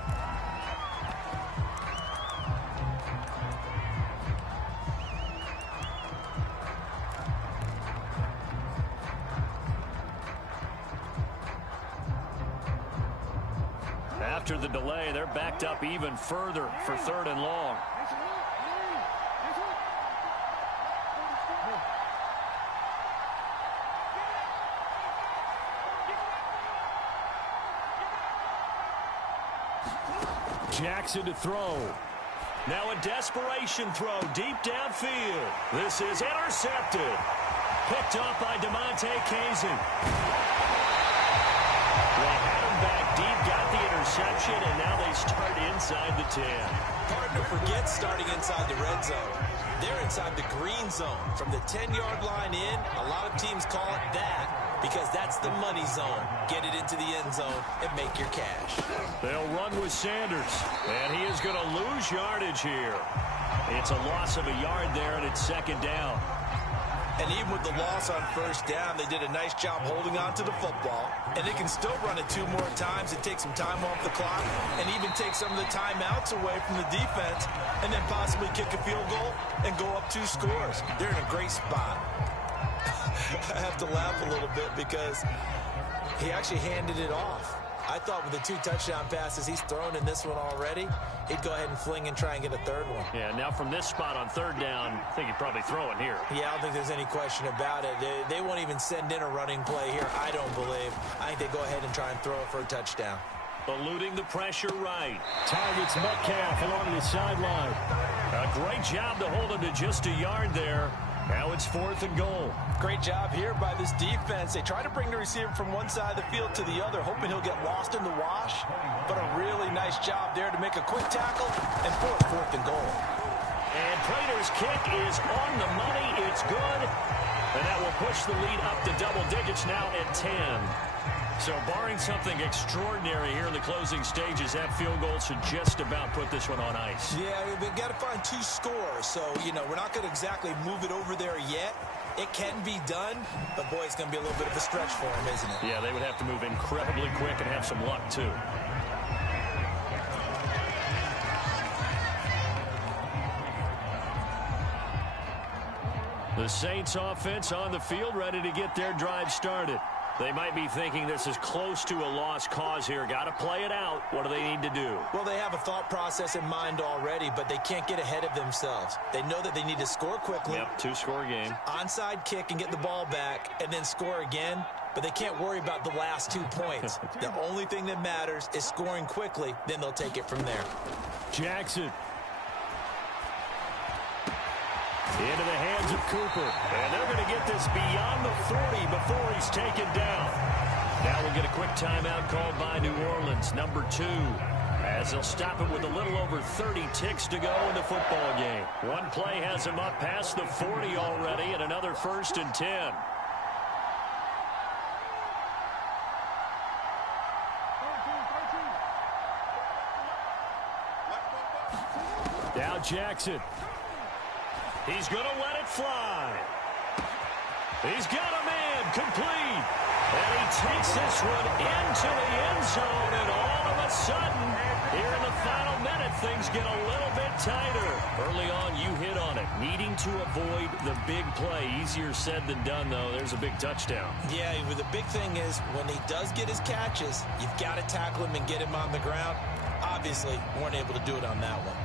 After the delay, they're backed up even further for 3rd and long. Jackson to throw. Now a desperation throw deep downfield. This is intercepted. Picked off by DeMonte Kazin. They had him back deep, got the interception. reception, and now they start inside the 10. Partner forgets starting inside the red zone. They're inside the green zone. From the 10-yard line in, a lot of teams call it that because that's the money zone. Get it into the end zone and make your cash. They'll run with Sanders, and he is going to lose yardage here. It's a loss of a yard there, and it's second down. And even with the loss on first down, they did a nice job holding on to the football. And they can still run it 2 more times and take some time off the clock and even take some of the timeouts away from the defense and then possibly kick a field goal and go up 2 scores. They're in a great spot. I have to laugh a little bit because he actually handed it off. I thought with the 2 touchdown passes he's thrown in this one already, he'd go ahead and fling and try and get a 3rd one. Yeah, now from this spot on 3rd down, I think he'd probably throw it here. Yeah, I don't think there's any question about it. They won't even send in a running play here, I don't believe. I think they go ahead and try and throw it for a touchdown. Eluding the pressure right. Targets Metcalf along the sideline. A great job to hold him to just a yard there. Now it's 4th and goal. Great job here by this defense. They try to bring the receiver from one side of the field to the other, hoping he'll get lost in the wash. But a really nice job there to make a quick tackle and force 4th and goal. And Prater's kick is on the money. It's good. And that will push the lead up to double digits now at 10. So barring something extraordinary here in the closing stages, that field goal should just about put this one on ice. Yeah, we've got to find 2 scores. So, you know, we're not going to exactly move it over there yet. It can be done, but, boy, it's going to be a little bit of a stretch for them, isn't it? Yeah, they would have to move incredibly quick and have some luck, too. The Saints offense on the field, ready to get their drive started. They might be thinking this is close to a lost cause here. Got to play it out. What do they need to do? Well, they have a thought process in mind already, but they can't get ahead of themselves. They know that they need to score quickly. Yep, 2-score game. Onside kick and get the ball back and then score again, but they can't worry about the last 2 points. The only thing that matters is scoring quickly, then they'll take it from there. Jackson. Into the hands of Cooper. And they're going to get this beyond the 40 before he's taken down. Now we'll get a quick timeout called by New Orleans, number 2. As they'll stop it with a little over 30 ticks to go in the football game. One play has him up past the 40 already, and another 1st and 10. Now Jackson. He's going to let it fly. He's got a man complete. And he takes this one into the end zone. And all of a sudden, here in the final minute, things get a little bit tighter. Early on, you hit on it. Needing to avoid the big play. Easier said than done, though. There's a big touchdown. Yeah, the big thing is when he does get his catches, you've got to tackle him and get him on the ground. Obviously, weren't able to do it on that one.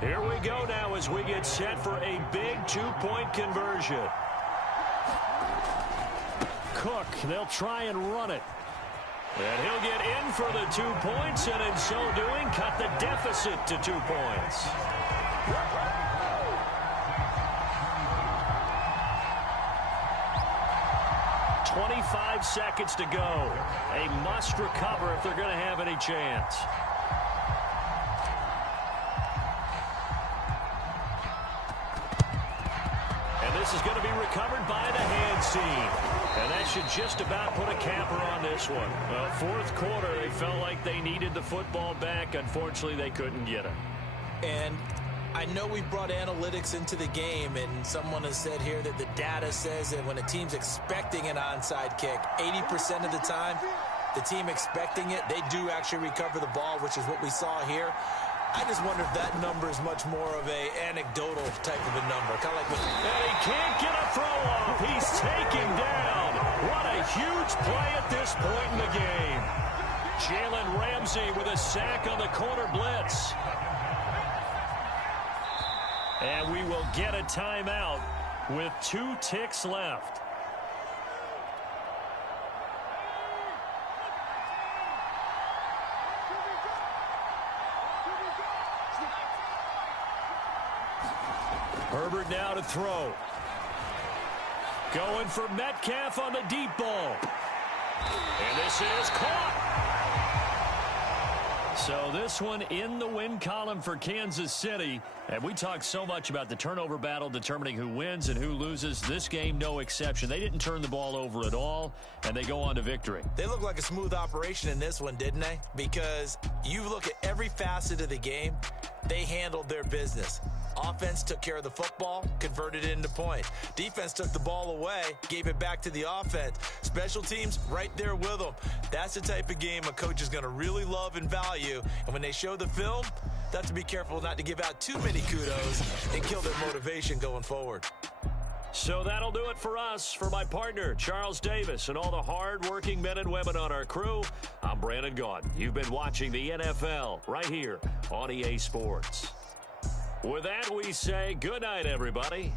Here we go now as we get set for a big 2-point conversion. Cook, they'll try and run it. And he'll get in for the 2 points, and in so doing, cut the deficit to 2 points. "25 seconds to go. A must recover if they're going to have any chance. This is going to be recovered by the hands team. And that should just about put a capper on this one. Well, 4th quarter, they felt like they needed the football back. Unfortunately, they couldn't get it. And I know we brought analytics into the game, and someone has said here that the data says that when a team's expecting an onside kick, 80% of the time, the team expecting it, they do actually recover the ball, which is what we saw here. I just wonder if that number is much more of a anecdotal type of a number. Kind of like with... And he can't get a throw off. He's taken down. What a huge play at this point in the game. Jalen Ramsey with a sack on the corner blitz. And we will get a timeout with 2 ticks left. Herbert now to throw. Going for Metcalf on the deep ball. And this is caught. So this one in the win column for Kansas City. And we talk so much about the turnover battle determining who wins and who loses. This game, no exception. They didn't turn the ball over at all, and they go on to victory. They look like a smooth operation in this one, didn't they? Because you look at every facet of the game, they handled their business. Offense took care of the football, converted it into points. Defense took the ball away, gave it back to the offense. Special teams, right there with them. That's the type of game a coach is going to really love and value. And when they show the film, they have to be careful not to give out too many kudos and kill their motivation going forward. So that'll do it for us. For my partner, Charles Davis, and all the hard-working men and women on our crew, I'm Brandon Gaudin. You've been watching the NFL right here on EA Sports. With that, we say good night, everybody.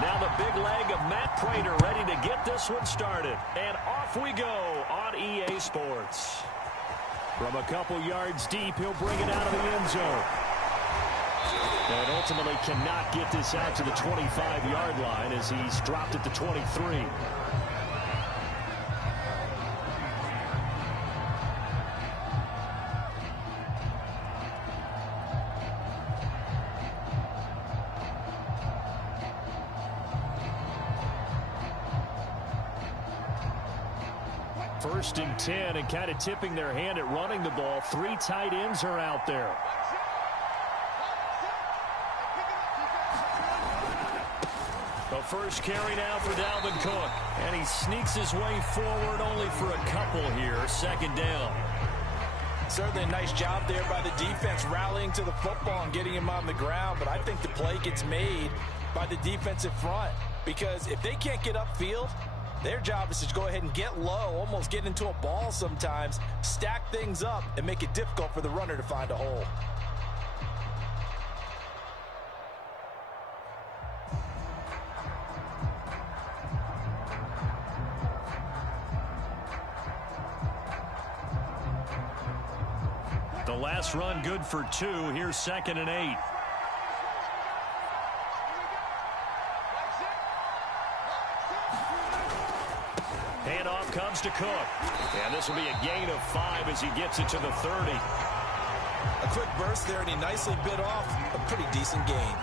Now the big leg of Matt Prater ready to get this one started. And off we go on EA Sports. From a couple yards deep, he'll bring it out of the end zone. And ultimately cannot get this out to the 25-yard line as he's dropped at the 23. First and 10, and kind of tipping their hand at running the ball. 3 tight ends are out there. The first carry now for Dalvin Cook. And he sneaks his way forward only for a couple here. 2nd down. Certainly a nice job there by the defense rallying to the football and getting him on the ground. But I think the play gets made by the defensive front. Because if they can't get upfield, their job is to go ahead and get low, almost get into a ball sometimes, stack things up, and make it difficult for the runner to find a hole. The last run good for 2. Here's 2nd and 8. Handoff comes to Cook. And this will be a gain of 5 as he gets it to the 30. A quick burst there, and he nicely bit off a pretty decent gain.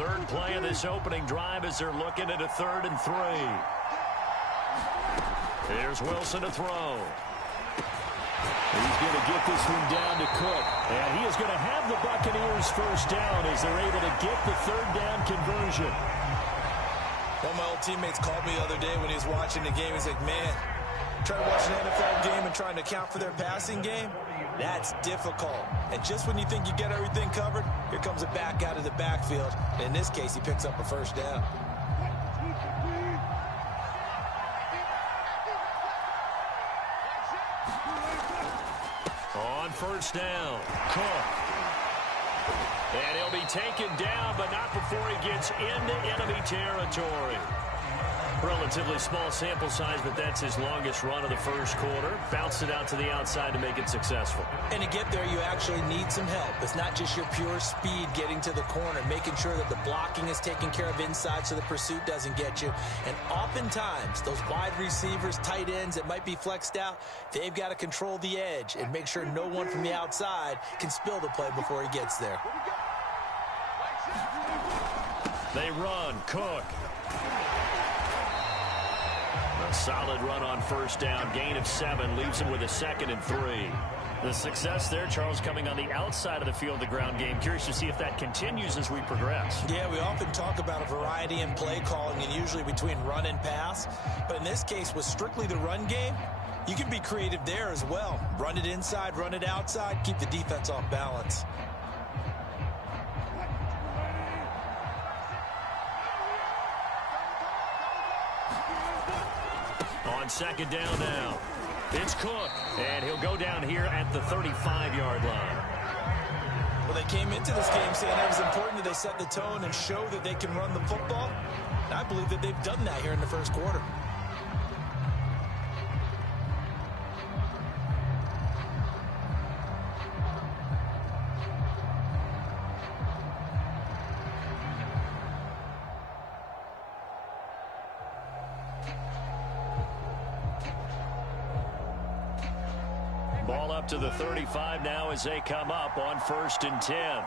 Third play of this opening drive as they're looking at a 3rd and 3. Here's Wilson to throw. He's going to get this one down to Cook. And he is going to have the Buccaneers first down as they're able to get the 3rd down conversion. One of my old teammates called me the other day when he was watching the game. He's like, man, trying to watch an NFL game and trying to account for their passing game, that's difficult. And just when you think you get everything covered, here comes a back out of the backfield. And in this case, he picks up a first down. On first down, Cook. And he'll be taken down, but not before he gets into enemy territory. Relatively small sample size, but that's his longest run of the first quarter. Bounced it out to the outside to make it successful. And to get there, you actually need some help. It's not just your pure speed getting to the corner, making sure that the blocking is taken care of inside so the pursuit doesn't get you. And oftentimes, those wide receivers, tight ends that might be flexed out, they've got to control the edge and make sure no one from the outside can spill the play before he gets there. They run. Cook. A solid run on first down. Gain of 7 leaves him with a 2nd and 3. The success there, Charles, coming on the outside of the field, the ground game. Curious to see if that continues as we progress. Yeah, we often talk about a variety in play calling and usually between run and pass. But in this case, with strictly the run game, you can be creative there as well. Run it inside, run it outside, keep the defense off balance. On 2nd down now, it's Cook, and he'll go down here at the 35-yard line. Well, they came into this game saying it was important that they set the tone and show that they can run the football. And I believe that they've done that here in the first quarter. up to the 35 now as they come up on 1st and 10.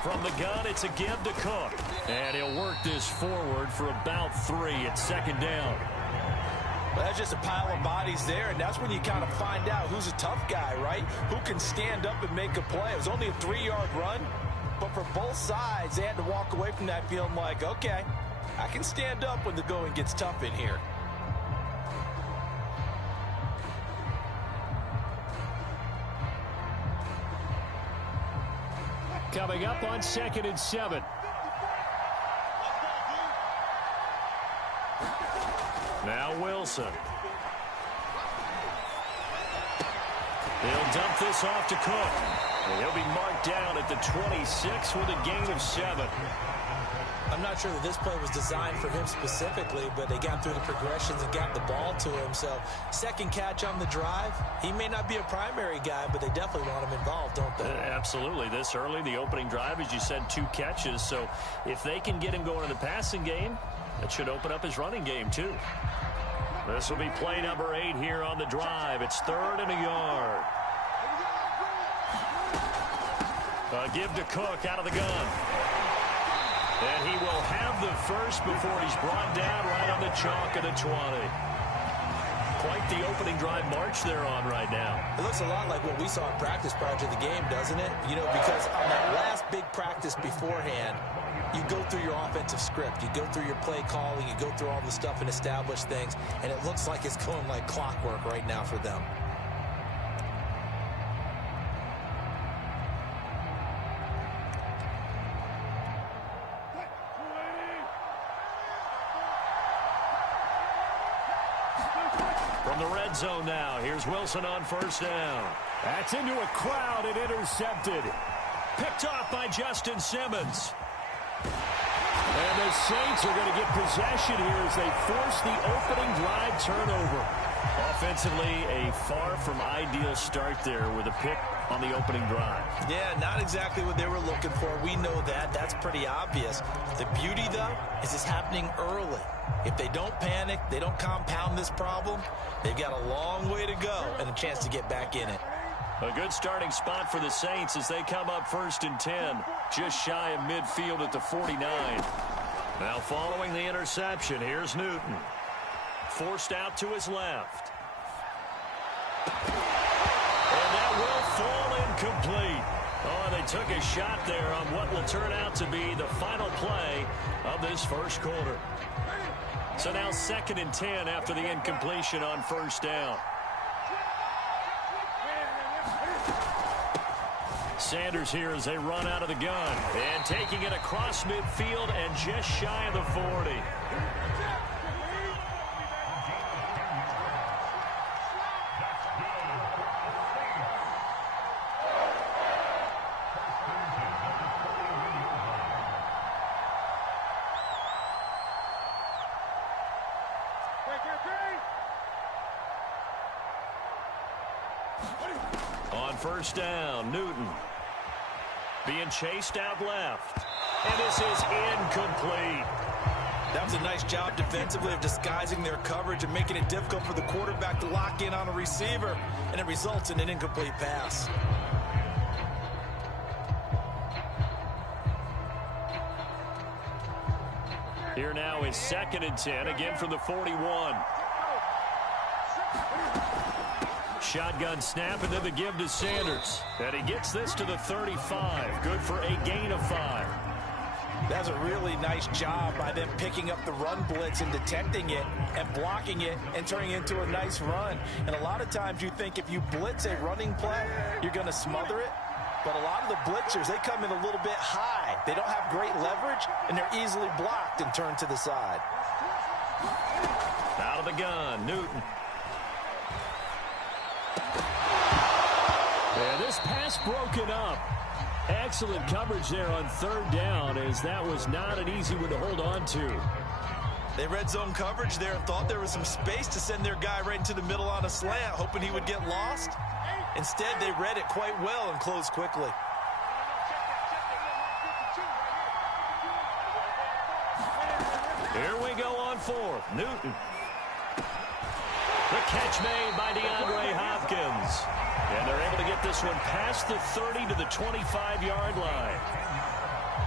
From the gun, it's a give to Cook. And he'll work this forward for about 3 at 2nd down. Well, that's just a pile of bodies there, and that's when you kind of find out who's a tough guy, right? Who can stand up and make a play. It was only a 3-yard run, but for both sides, they had to walk away from that feeling like, okay, I can stand up when the going gets tough in here. Coming up on 2nd and 7. Now Wilson. He'll dump this off to Cook. And he'll be marked down at the 26 with a gain of 7. I'm not sure that this play was designed for him specifically, but they got through the progressions and got the ball to him. So, second catch on the drive. He may not be a primary guy, but they definitely want him involved, don't they? Absolutely. This early, the opening drive, as you said, 2 catches. So, if they can get him going in the passing game, that should open up his running game, too. This will be play number 8 here on the drive. It's 3rd and a yard. A give to Cook out of the gun. And he will have the first before he's brought down right on the chalk of the 20. Quite the opening drive march they're on right now. It looks a lot like what we saw in practice prior to the game, doesn't it? You know, because on that last big practice beforehand, you go through your offensive script. You go through your play calling. You go through all the stuff and establish things. And it looks like it's going like clockwork right now for them. From the red zone now, here's Wilson on 1st down. That's into a crowd and intercepted. Picked off by Justin Simmons. And the Saints are going to get possession here as they force the opening drive turnover. Offensively, a far from ideal start there with a pick on the opening drive. Yeah, not exactly what they were looking for. We know that. That's pretty obvious. The beauty, though, is it's happening early. If they don't panic, they don't compound this problem, they've got a long way to go and a chance to get back in it. A good starting spot for the Saints as they come up 1st and 10, just shy of midfield at the 49. Now following the interception, here's Newton. Forced out to his left. And that will fall incomplete. Oh, they took a shot there on what will turn out to be the final play of this first quarter. So now 2nd and 10 after the incompletion on 1st down. Sanders here as they run out of the gun. And taking it across midfield and just shy of the 40. On 1st down, Newton being chased out left. And this is incomplete. That was a nice job defensively of disguising their coverage and making it difficult for the quarterback to lock in on a receiver, and it results in an incomplete pass. Here now is 2nd and 10, again from the 41. Shotgun snap and then the give to Sanders. And he gets this to the 35. Good for a gain of 5. That's a really nice job by them picking up the run blitz and detecting it and blocking it and turning it into a nice run. And a lot of times you think if you blitz a running play, you're going to smother it. But a lot of the blitzers, they come in a little bit high. They don't have great leverage, and they're easily blocked and turned to the side. Out of the gun, Newton. And this pass broken up. Excellent coverage there on 3rd down, as that was not an easy one to hold on to. They red zone coverage there and thought there was some space to send their guy right into the middle on a slant, hoping he would get lost. Instead, they read it quite well and closed quickly. Here we go on 4th. Newton. The catch made by DeAndre Hopkins. And they're able to get this one past the 30 to the 25-yard line.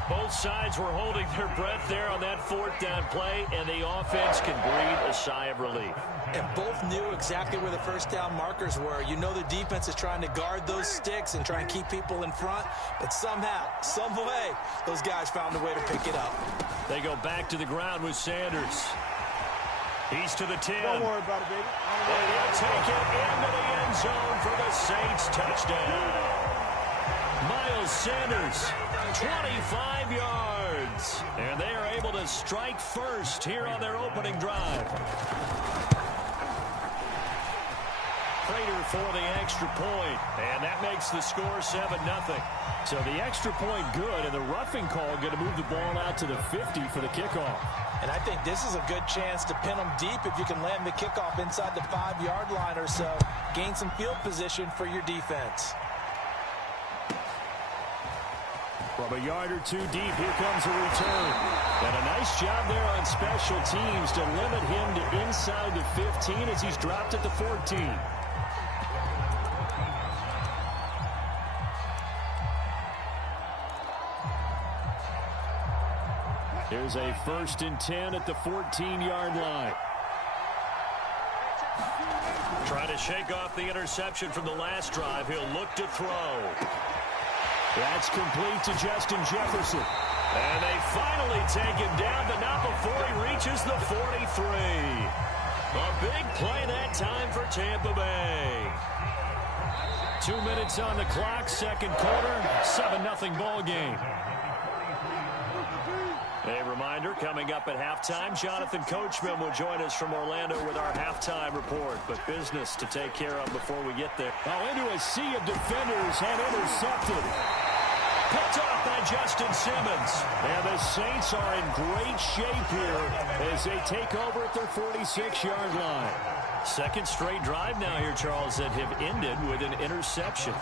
Both sides were holding their breath there on that fourth down play, and the offense can breathe a sigh of relief. And both knew exactly where the first down markers were. You know the defense is trying to guard those sticks and try and keep people in front, but somehow, some way, those guys found a way to pick it up. They go back to the ground with Sanders. He's to the 10. Don't worry about it, baby. And he'll take it into the end zone for the Saints touchdown. Miles Sanders, 25 yards. And they are able to strike first here on their opening drive. Prater for the extra point, and that makes the score 7-0. So the extra point good, and the roughing call going to move the ball out to the 50 for the kickoff. And I think this is a good chance to pin them deep if you can land the kickoff inside the 5-yard line or so. Gain some field position for your defense. From a yard or two deep, here comes a return. And a nice job there on special teams to limit him to inside the 15 as he's dropped at the 14. Here's a 1st and 10 at the 14-yard line. Trying to shake off the interception from the last drive. He'll look to throw. That's complete to Justin Jefferson. And they finally take him down, but not before he reaches the 43. A big play that time for Tampa Bay. 2 minutes on the clock, second quarter, 7-0 ball game. A reminder, coming up at halftime, Jonathan Coachman will join us from Orlando with our halftime report. But business to take care of before we get there. Oh, into a sea of defenders and intercepted. Picked off by Justin Simmons. And the Saints are in great shape here as they take over at their 46-yard line. Second straight drive now here, Charles, that have ended with an interception.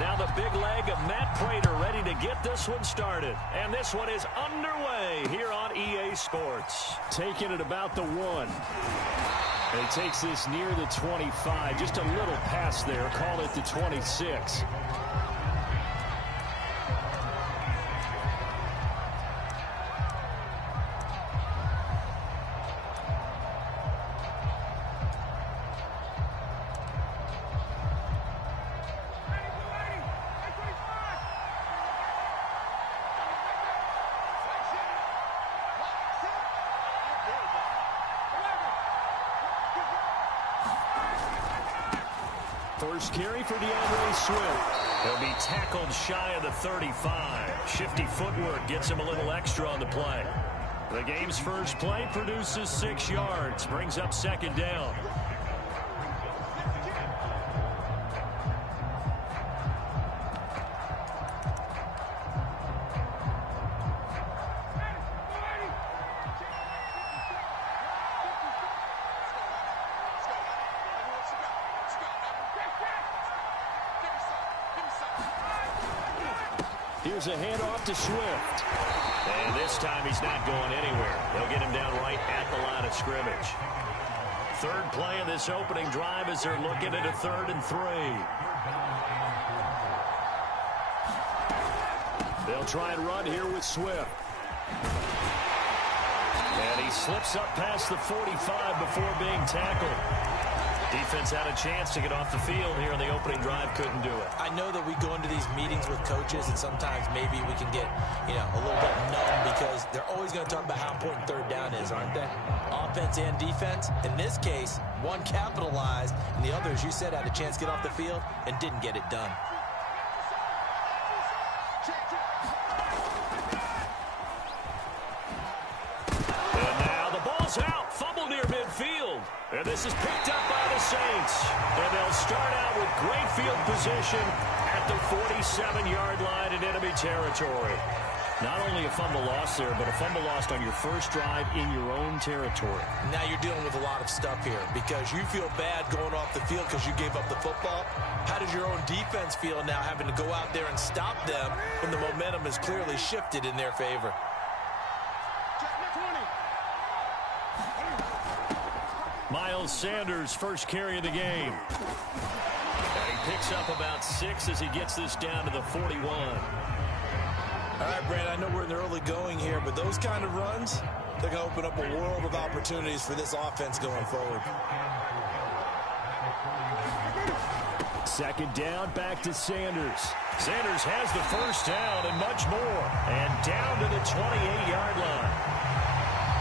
Now the big leg of Matt Prater ready to get this one started. And this one is underway here on EA Sports. Taking it about the 1. And he takes this near the 25. Just a little pass there. Call it the 26. First carry for DeAndre Swift. He'll be tackled shy of the 35. Shifty footwork gets him a little extra on the play. The game's first play produces 6 yards. Brings up second down. Here's a handoff to Swift. And this time he's not going anywhere. They'll get him down right at the line of scrimmage. Third play of this opening drive as they're looking at a 3rd and 3. They'll try and run here with Swift. And he slips up past the 45 before being tackled. Defense had a chance to get off the field here in the opening drive, couldn't do it. I know that we go into these meetings with coaches, and sometimes maybe we can get, a little bit numb because they're always going to talk about how important 3rd down is, aren't they? Offense and defense. In this case, one capitalized, and the other, as you said, had a chance to get off the field and didn't get it done. And now the ball's out. Fumble near midfield. And this is picked up by the Saints. And they'll start out with great field position at the 47-yard line in enemy territory. Not only a fumble loss there, but a fumble lost on your first drive in your own territory. Now you're dealing with a lot of stuff here because you feel bad going off the field because you gave up the football. How does your own defense feel now having to go out there and stop them when the momentum is clearly shifted in their favor? Miles Sanders, first carry of the game. And he picks up about 6 as he gets this down to the 41. All right, Brandon, I know we're in the early going here, but those kind of runs, they're going to open up a world of opportunities for this offense going forward. Second down, back to Sanders. Sanders has the first down and much more. And down to the 28-yard line.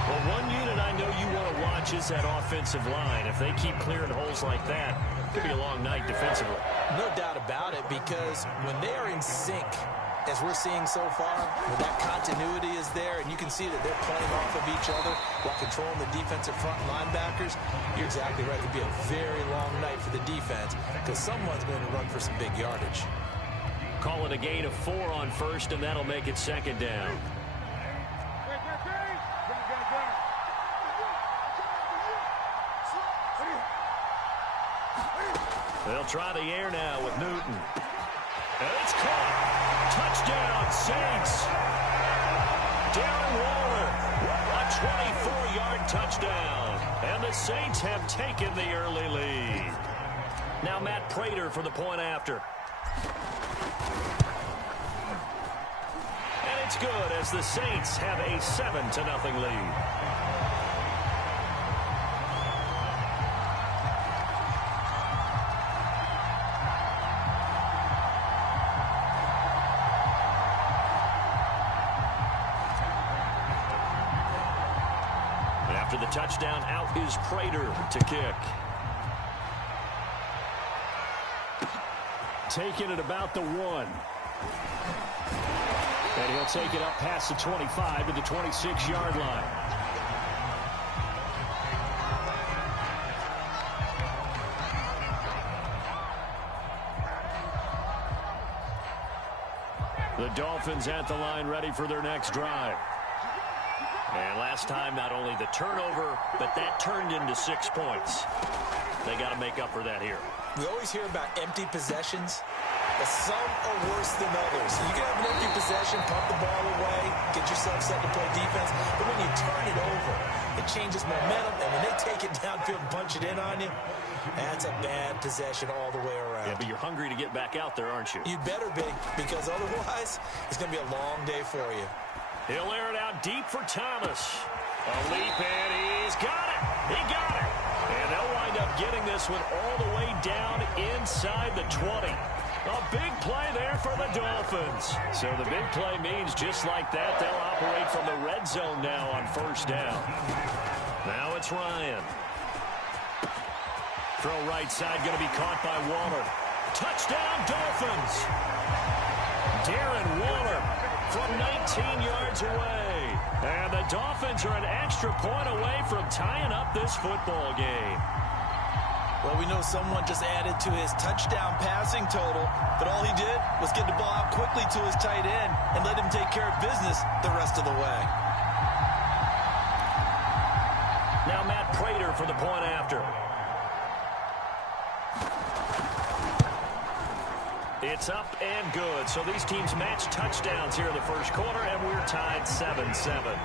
Well, one unit I know you want to watch is that offensive line. If they keep clearing holes like that, it could be a long night defensively. No doubt about it, because when they are in sync, as we're seeing so far, when that continuity is there, and you can see that they're playing off of each other while controlling the defensive front linebackers, you're exactly right. It could be a very long night for the defense because someone's going to run for some big yardage. Call it a gain of 4 on first, and that'll make it second down. They'll try the air now with Newton. And it's caught. Touchdown, Saints. Darren Waller, a 24-yard touchdown. And the Saints have taken the early lead. Now Matt Prater for the point after. And it's good as the Saints have a 7-0 lead. After the touchdown, out is Prater to kick. Taking it about the 1. And he'll take it up past the 25 to the 26-yard line. The Dolphins at the line ready for their next drive. And last time, not only the turnover, but that turned into 6 points. They got to make up for that here. We always hear about empty possessions, but some are worse than others. You can have an empty possession, pump the ball away, get yourself set to play defense, but when you turn it over, it changes momentum, and when they take it downfield and punch it in on you, that's a bad possession all the way around. Yeah, but you're hungry to get back out there, aren't you? You better be, because otherwise, it's going to be a long day for you. He'll air it out deep for Thomas. A leap, and he's got it. He got it. And they'll wind up getting this one all the way down inside the 20. A big play there for the Dolphins. So the big play means just like that, they'll operate from the red zone now on first down. Now it's Ryan. Throw right side, going to be caught by Waller. Touchdown, Dolphins. Darren Waller from 19 yards away. And the Dolphins are an extra point away from tying up this football game. Well, we know someone just added to his touchdown passing total, but all he did was get the ball out quickly to his tight end and let him take care of business the rest of the way. Now Matt Prater for the point after. It's up and good. So these teams match touchdowns here in the first quarter, and we're tied 7-7.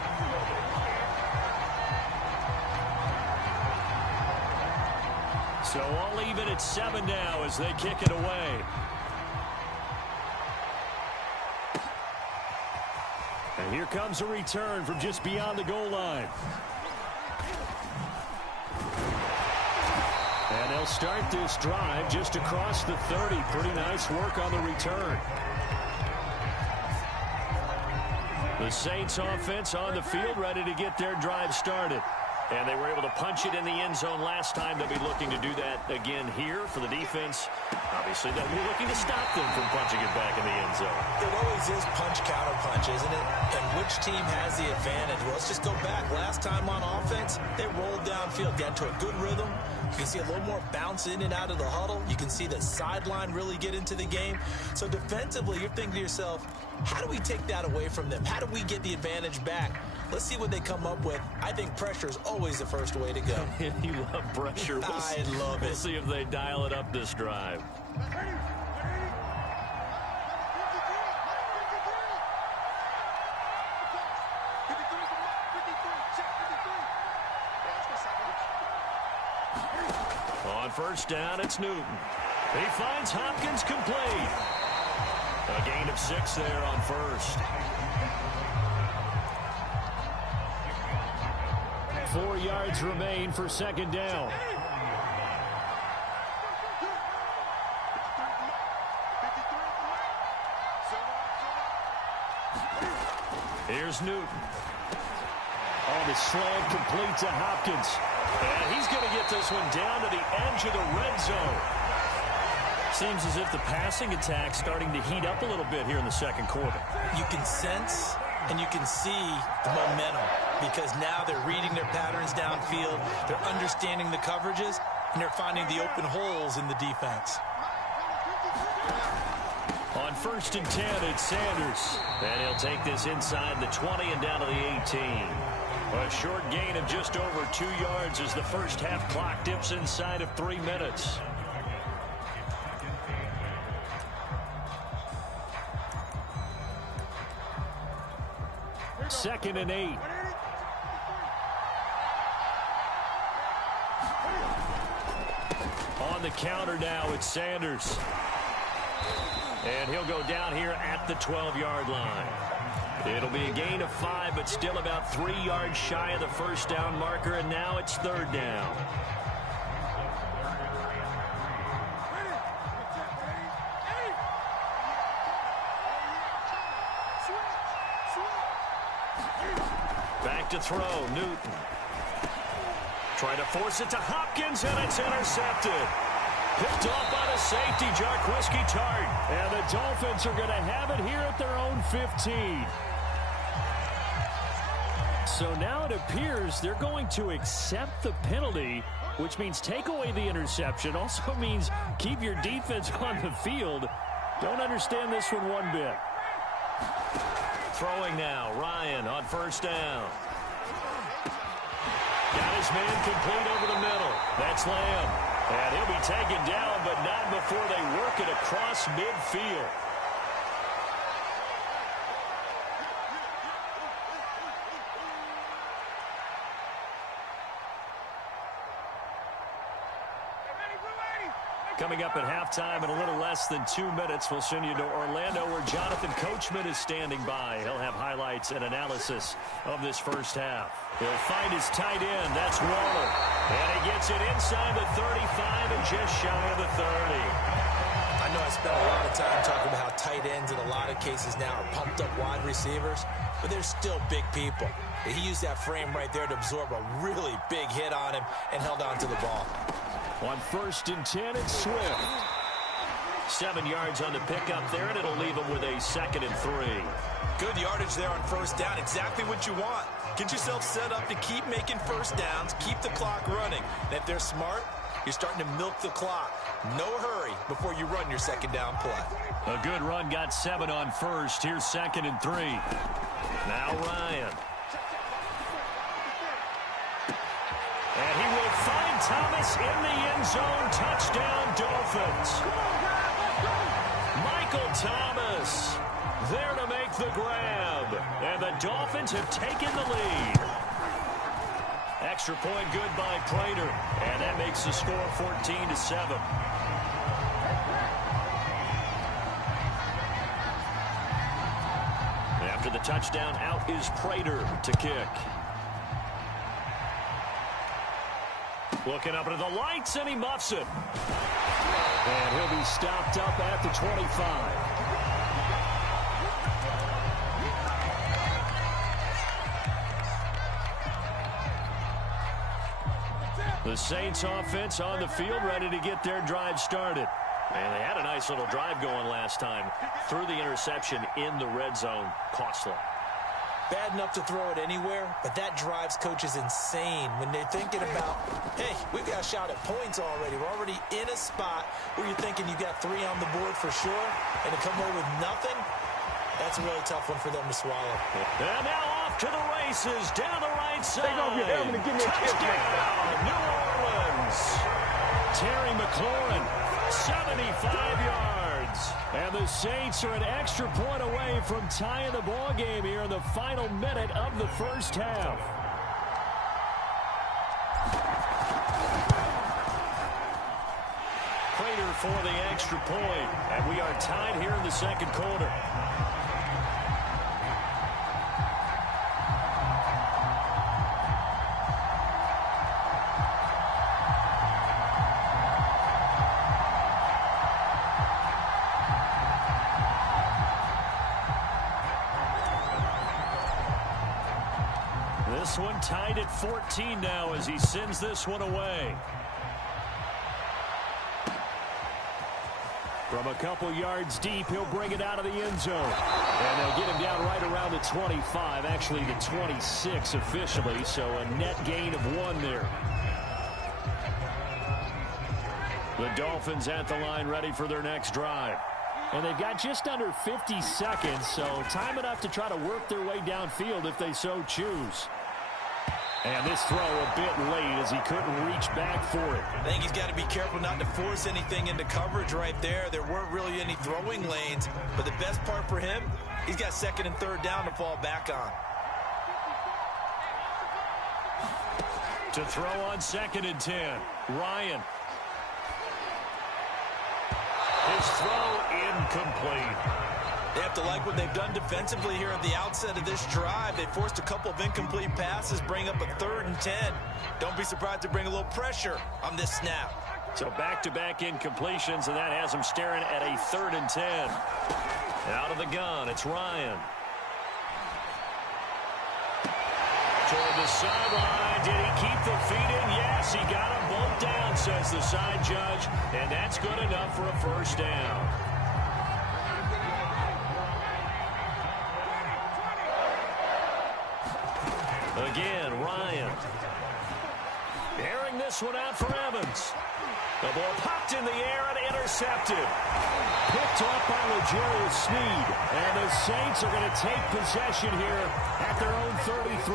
So all even at 7 now as they kick it away. And here comes a return from just beyond the goal line. And they'll start this drive just across the 30. Pretty nice work on the return. The Saints offense on the field ready to get their drive started. And they were able to punch it in the end zone last time. They'll be looking to do that again here for the defense. Obviously, they'll be looking to stop them from punching it back in the end zone. It always is punch-counter-punch, isn't it? And which team has the advantage? Well, let's just go back. Last time on offense, they rolled downfield, got to a good rhythm. You can see a little more bounce in and out of the huddle. You can see the sideline really get into the game. So defensively, you're thinking to yourself, how do we take that away from them? How do we get the advantage back? Let's see what they come up with. I think pressure is always the first way to go. You love pressure. I love it. We'll see if they dial it up this drive. On first down, it's Newton. He finds Hopkins complete. A gain of 6 there on first. 4 yards remain for second down. Here's Newton. On the slant, complete to Hopkins. And he's going to get this one down to the edge of the red zone. Seems as if the passing attack's starting to heat up a little bit here in the second quarter. You can sense and you can see the momentum because now they're reading their patterns downfield, they're understanding the coverages, and they're finding the open holes in the defense. On first and 10, it's Sanders. And he'll take this inside the 20 and down to the 18. A short gain of just over 2 yards as the first half clock dips inside of 3 minutes. Second and 8. On the counter now, it's Sanders. And he'll go down here at the 12-yard line. It'll be a gain of 5, but still about 3 yards shy of the first down marker, and now it's third down. Back to throw, Newton. Trying to force it to Hopkins, and it's intercepted. Picked off by the safety, Jarquiski Tart. And the Dolphins are going to have it here at their own 15. So now it appears they're going to accept the penalty, which means take away the interception. Also means keep your defense on the field. Don't understand this one bit. Throwing now, Ryan on first down. Got his man complete over the middle. That's Lamb. And he'll be taken down, but not before they work it across midfield. Coming up at halftime in a little less than 2 minutes, we'll send you to Orlando where Jonathan Coachman is standing by. He'll have highlights and analysis of this first half. He'll find his tight end. That's Waller. And he gets it inside the 35 and just shy of the 30. I know I spent a lot of time talking about how tight ends in a lot of cases now are pumped up wide receivers, but they're still big people. He used that frame right there to absorb a really big hit on him and held on to the ball. On first and 10, it's Swift. 7 yards on the pickup there, and it'll leave him with a second and 3. Good yardage there on first down. Exactly what you want. Get yourself set up to keep making first downs, keep the clock running. And if they're smart, you're starting to milk the clock. No hurry before you run your second down play. A good run got 7 on first. Here's second and 3. Now Ryan. And he will find Thomas in the end zone. Touchdown, Dolphins. Michael Thomas there to make the grab. And the Dolphins have taken the lead. Extra point good by Prater. And that makes the score 14-7. After the touchdown, out is Prater to kick. Looking up into the lights, and he muffs it. And he'll be stopped up at the 25. The Saints offense on the field, ready to get their drive started. And they had a nice little drive going last time. Threw the interception in the red zone. Costly. Bad enough to throw it anywhere, but that drives coaches insane when they're thinking about, hey, we've got a shot at points already. We're already in a spot where you're thinking you got 3 on the board for sure, and to come away with nothing, that's a really tough one for them to swallow. And now off to the races, down the right side. Take off your helmet and give me a kiss next time. New Orleans. Terry McLaurin, 75 yards. And the Saints are an extra point away from tying the ball game here in the final minute of the first half. Prater for the extra point. And we are tied here in the second quarter. This one tied at 14 now as he sends this one away. From a couple yards deep, he'll bring it out of the end zone. And they'll get him down right around the 25, actually the 26 officially, so a net gain of 1 there. The Dolphins at the line ready for their next drive. And they've got just under 50 seconds, so time enough to try to work their way downfield if they so choose. And this throw a bit late as he couldn't reach back for it. I think he's got to be careful not to force anything into coverage right there. There weren't really any throwing lanes, but the best part for him, he's got 2nd and 3rd down to fall back on. To throw on 2nd and 10, Ryan. His throw incomplete. They have to like what they've done defensively here at the outset of this drive. They forced a couple of incomplete passes, bring up a 3rd and 10. Don't be surprised to bring a little pressure on this snap. So back-to-back incompletions, and that has them staring at a 3rd and 10. Out of the gun, it's Ryan. Toward the sideline, did he keep the feet in? Yes, he got them both down, says the side judge, and that's good enough for a first down. Again, Ryan. Airing this one out for Evans. The ball popped in the air and intercepted. Picked off by L'Jarius Sneed. And the Saints are going to take possession here at their own 33.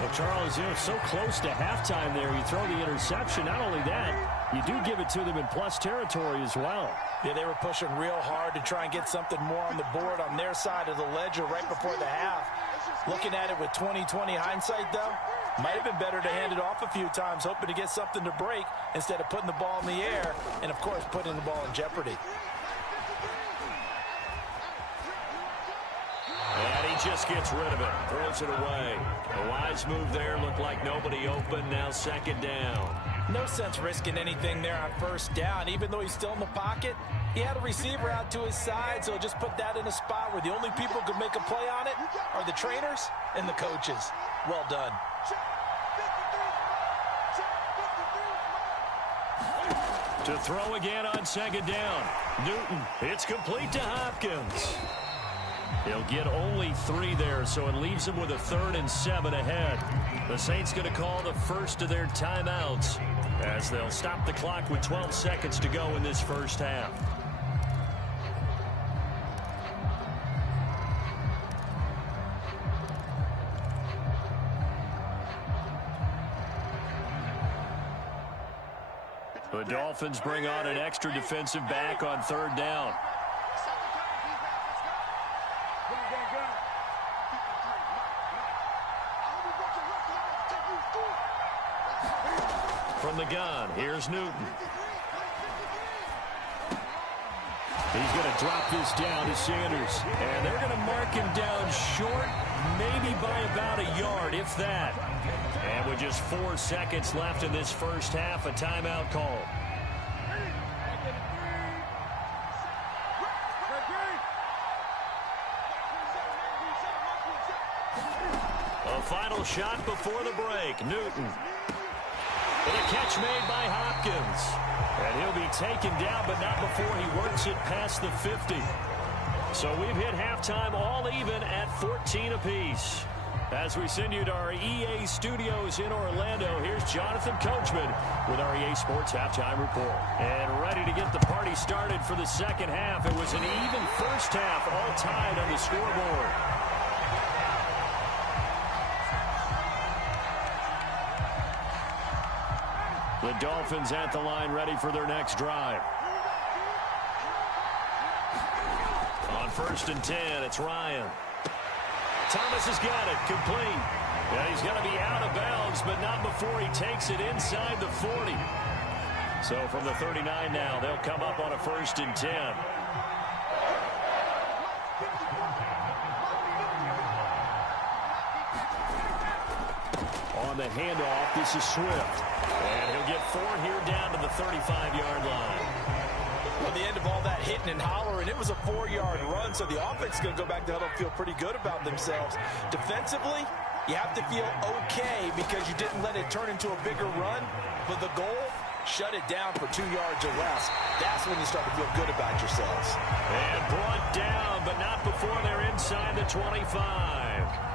Well, Charles, so close to halftime there. You throw the interception. Not only that, you do give it to them in plus territory as well. Yeah, they were pushing real hard to try and get something more on the board on their side of the ledger right before the half. Looking at it with 20/20 hindsight, though, might have been better to hand it off a few times, hoping to get something to break instead of putting the ball in the air and, of course, putting the ball in jeopardy. And he just gets rid of it, throws it away. A wise move there, looked like nobody open, now 2nd down. No sense risking anything there on 1st down. Even though he's still in the pocket, he had a receiver out to his side, so just put that in a spot where the only people who could make a play on it are the trainers and the coaches. Well done. To throw again on 2nd down. Newton, it's complete to Hopkins. He'll get only 3 there, so it leaves him with a 3rd and 7 ahead. The Saints going to call the first of their timeouts as they'll stop the clock with 12 seconds to go in this first half. The Dolphins bring on an extra defensive back on 3rd down. From the gun, here's Newton. He's going to drop this down to Sanders. And they're going to mark him down short, maybe by about a yard, if that. And with just 4 seconds left in this first half, a timeout call. A final shot before the break. Newton. And a catch made by Hopkins. And he'll be taken down, but not before he works it past the 50. So we've hit halftime all even at 14 apiece. As we send you to our EA studios in Orlando, here's Jonathan Coachman with our EA Sports Halftime Report. And ready to get the party started for the second half. It was an even first half, all tied on the scoreboard. The Dolphins at the line, ready for their next drive. On 1st and 10, it's Ryan. Thomas has got it, complete. And he's going to be out of bounds, but not before he takes it inside the 40. So from the 39 now, they'll come up on a 1st and 10. On the handoff, this is Swift. And he'll get 4 here down to the 35-yard line. Well, the end of all that hitting and hollering, it was a 4-yard run, so the offense is going to go back to huddle and feel pretty good about themselves. Defensively, you have to feel okay because you didn't let it turn into a bigger run. But the goal, shut it down for 2 yards or less. That's when you start to feel good about yourselves. And brought down, but not before they're inside the 25.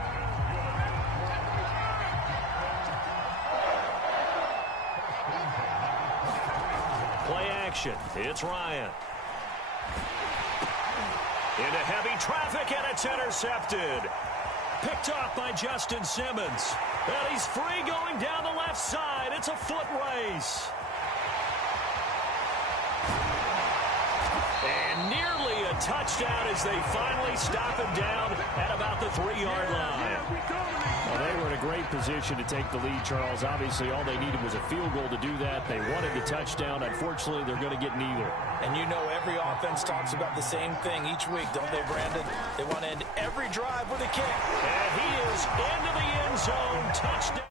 Play action. It's Ryan. Into heavy traffic, and it's intercepted. Picked off by Justin Simmons. And he's free going down the left side. It's a foot race. And nearly a touchdown as they finally stop him down at about the 3-yard line. Well, they were in a great position to take the lead, Charles. Obviously, all they needed was a field goal to do that. They wanted the touchdown. Unfortunately, they're going to get neither. And you know every offense talks about the same thing each week, don't they, Brandon? They want to end every drive with a kick. And he is into the end zone. Touchdown.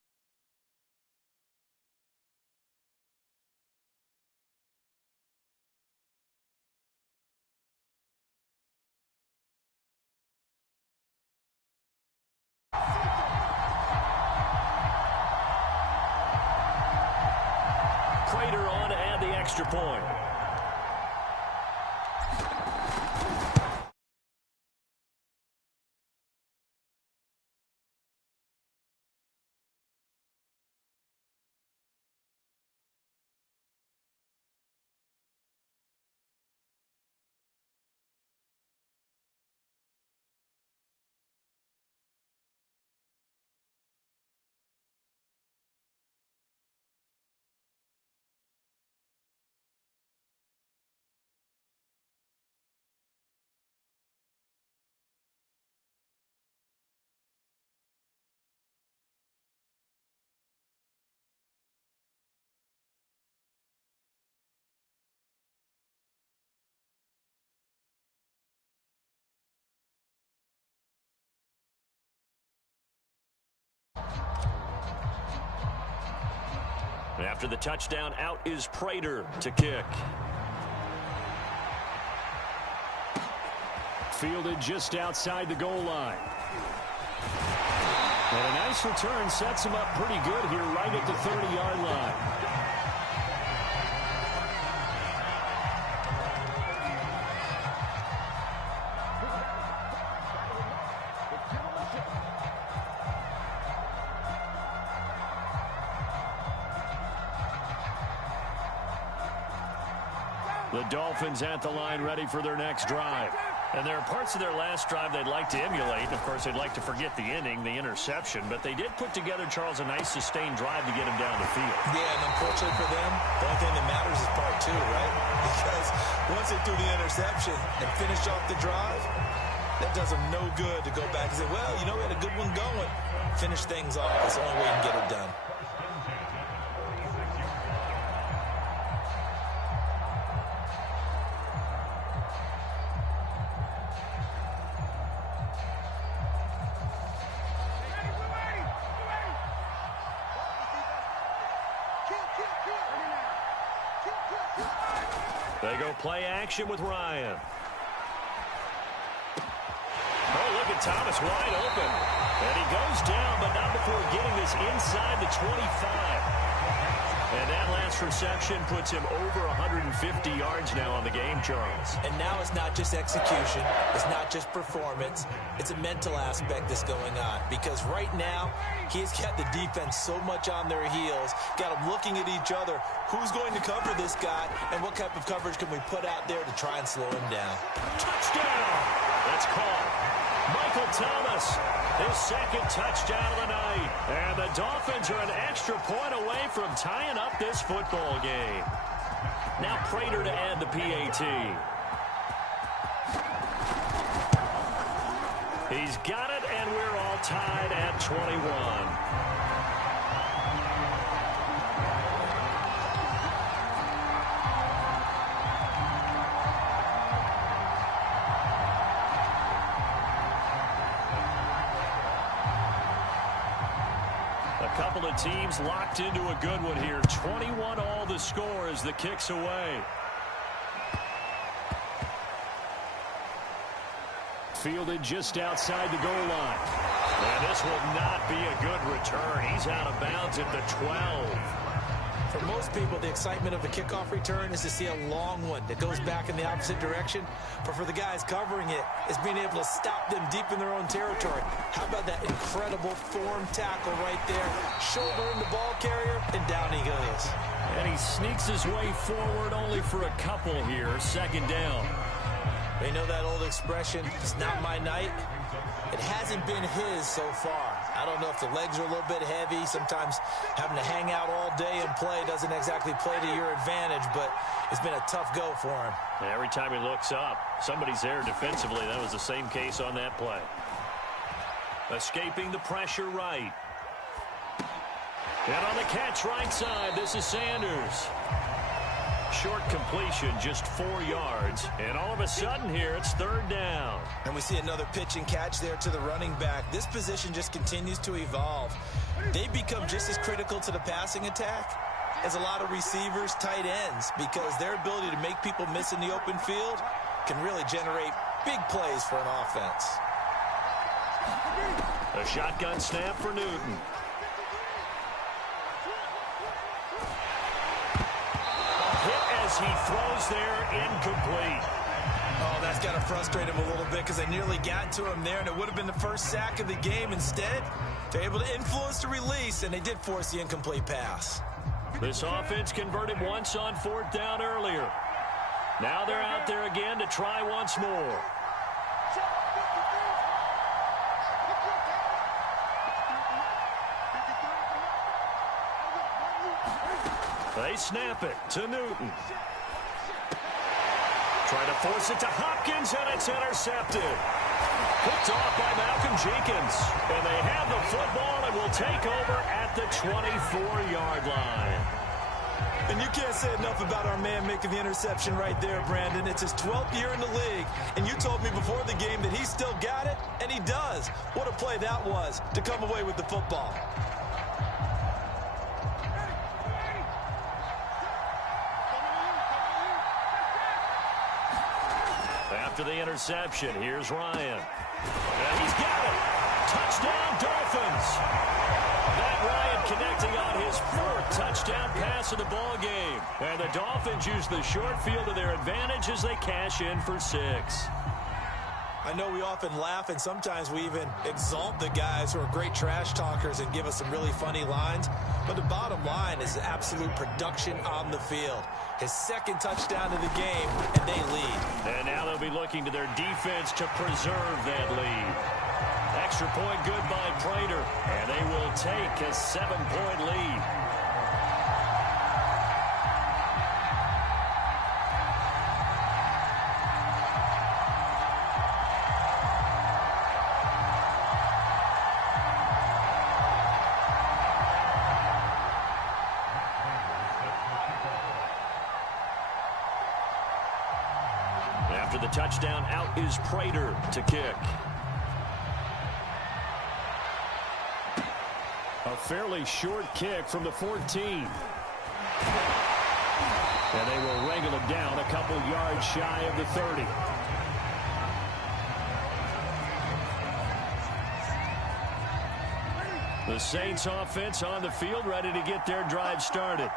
Prater on to add the extra point. After the touchdown, out is Prater to kick. Fielded just outside the goal line. And a nice return sets him up pretty good here right at the 30-yard line. The Dolphins at the line ready for their next drive. And there are parts of their last drive they'd like to emulate. Of course, they'd like to forget the ending, the interception. But they did put together, Charles, a nice sustained drive to get him down the field. Yeah, and unfortunately for them, the only thing that matters is part 2, right? Because once they threw the interception and finished off the drive, That does him no good to go back and say, well, you know, we had a good one going. Finish things off. That's the only way you can get it done. They go play action with Ryan. Oh, look at Thomas wide open. And he goes down, but not before getting this inside the 25. And that last reception puts him over 150 yards now on the game, Charles. And now it's not just execution. It's not just performance. It's a mental aspect that's going on. Because right now, he's got the defense so much on their heels, got them looking at each other. Who's going to cover this guy, and what type of coverage can we put out there to try and slow him down? Touchdown! That's called. Michael Thomas, his second touchdown of the night. And the Dolphins are an extra point away from tying up this football game. Now Prater to add the PAT. He's got it, and we're all tied at 21. Couple of teams locked into a good one here. 21 all the score as the kick's away. Fielded just outside the goal line. And this will not be a good return. He's out of bounds at the 12. For most people, the excitement of a kickoff return is to see a long one that goes back in the opposite direction. But for the guys covering it, it's being able to stop them deep in their own territory. How about that incredible form tackle right there? Shoulder in the ball carrier, and down he goes. And he sneaks his way forward only for a couple here. Second down. They know that old expression, it's not my night. It hasn't been his so far. I don't know if the legs are a little bit heavy. Sometimes having to hang out all day and play doesn't exactly play to your advantage, but it's been a tough go for him. Every time he looks up, somebody's there defensively. That was the same case on that play. Escaping the pressure right. And on the catch right side, this is Sanders. Short completion, just 4 yards. And all of a sudden here, it's third down. And we see another pitch and catch there to the running back. This position just continues to evolve. They become just as critical to the passing attack as a lot of receivers, tight ends, because their ability to make people miss in the open field can really generate big plays for an offense. A shotgun snap for Newton. As he throws there, incomplete. Oh, that's got to frustrate him a little bit because they nearly got to him there, and it would have been the first sack of the game. Instead, they're able to influence the release, and they did force the incomplete pass. This offense converted once on fourth down earlier. Now they're out there again to try once more. They snap it to Newton. Trying to force it to Hopkins, and it's intercepted. Picked off by Malcolm Jenkins. And they have the football and will take over at the 24-yard line. And you can't say enough about our man making the interception right there, Brandon. It's his 12th year in the league, and you told me before the game that he still got it, and he does. What a play that was to come away with the football. After the interception, here's Ryan. And he's got it. Touchdown, Dolphins. Matt Ryan connecting on his fourth touchdown pass of the ball game. And the Dolphins use the short field to their advantage as they cash in for 6. I know we often laugh, and sometimes we even exalt the guys who are great trash talkers and give us some really funny lines. But the bottom line is absolute production on the field. His second touchdown of the game, and they lead. And now they'll be looking to their defense to preserve that lead. Extra point good by Prater, and they will take a 7-point lead. After the touchdown, out is Prater to kick. A fairly short kick from the 14. And they will wrangle him down a couple yards shy of the 30. The Saints offense on the field, ready to get their drive started.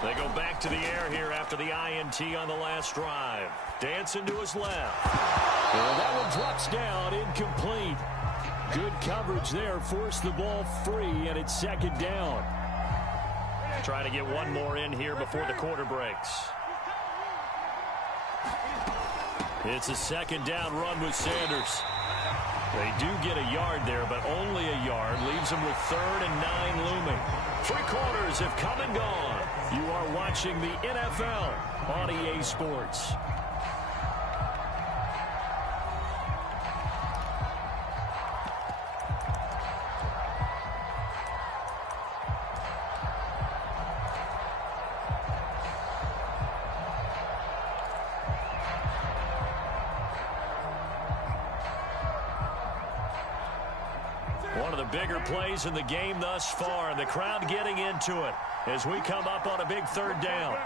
They go back to the air here after the INT on the last drive. Dancing to his left. And that one drops down, incomplete. Good coverage there, forced the ball free, and it's second down. Try to get one more in here before the quarter breaks. It's a second down run with Sanders. They do get a yard there, but only a yard. Leaves them with 3rd and 9 looming. 3 quarters have come and gone. You are watching the NFL on EA Sports. One of the bigger plays in the game thus far, and the crowd getting into it as we come up on a big 3rd down.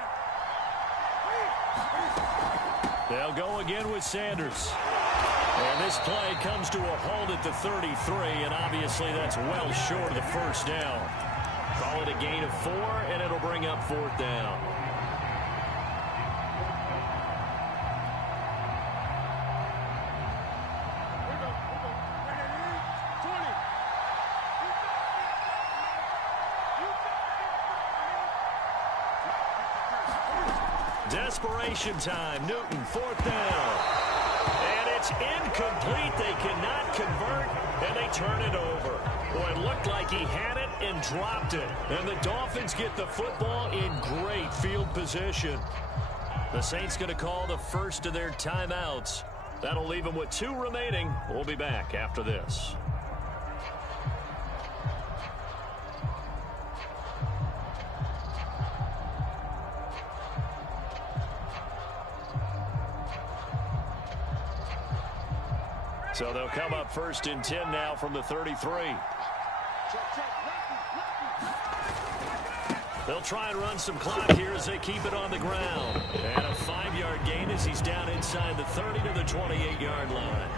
They'll go again with Sanders. And this play comes to a halt at the 33, and obviously that's well short of the first down. Call it a gain of 4, and it'll bring up 4th down. Desperation time. Newton, 4th down. And it's incomplete. They cannot convert, and they turn it over. Boy, it looked like he had it and dropped it. And the Dolphins get the football in great field position. The Saints going to call the first of their timeouts. That'll leave them with 2 remaining. We'll be back after this. So they'll come up 1st and 10 now from the 33. They'll try and run some clock here as they keep it on the ground. And a 5-yard gain as he's down inside the 30 to the 28-yard line.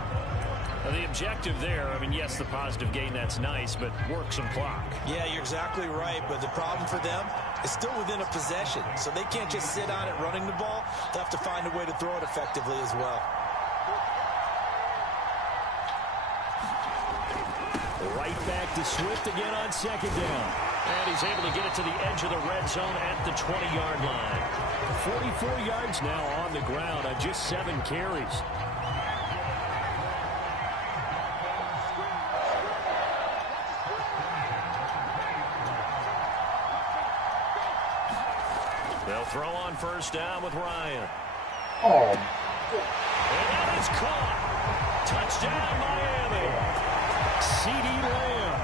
Now the objective there, I mean, yes, the positive gain, that's nice, but work some clock. Yeah, you're exactly right, but the problem for them is still within a possession. So they can't just sit on it running the ball. They'll have to find a way to throw it effectively as well. Right back to Swift again on 2nd down. And he's able to get it to the edge of the red zone at the 20-yard line. 44 yards now on the ground on just 7 carries. They'll throw on 1st down with Ryan. Oh. And that is caught. Touchdown, Miami. C.D. Lamb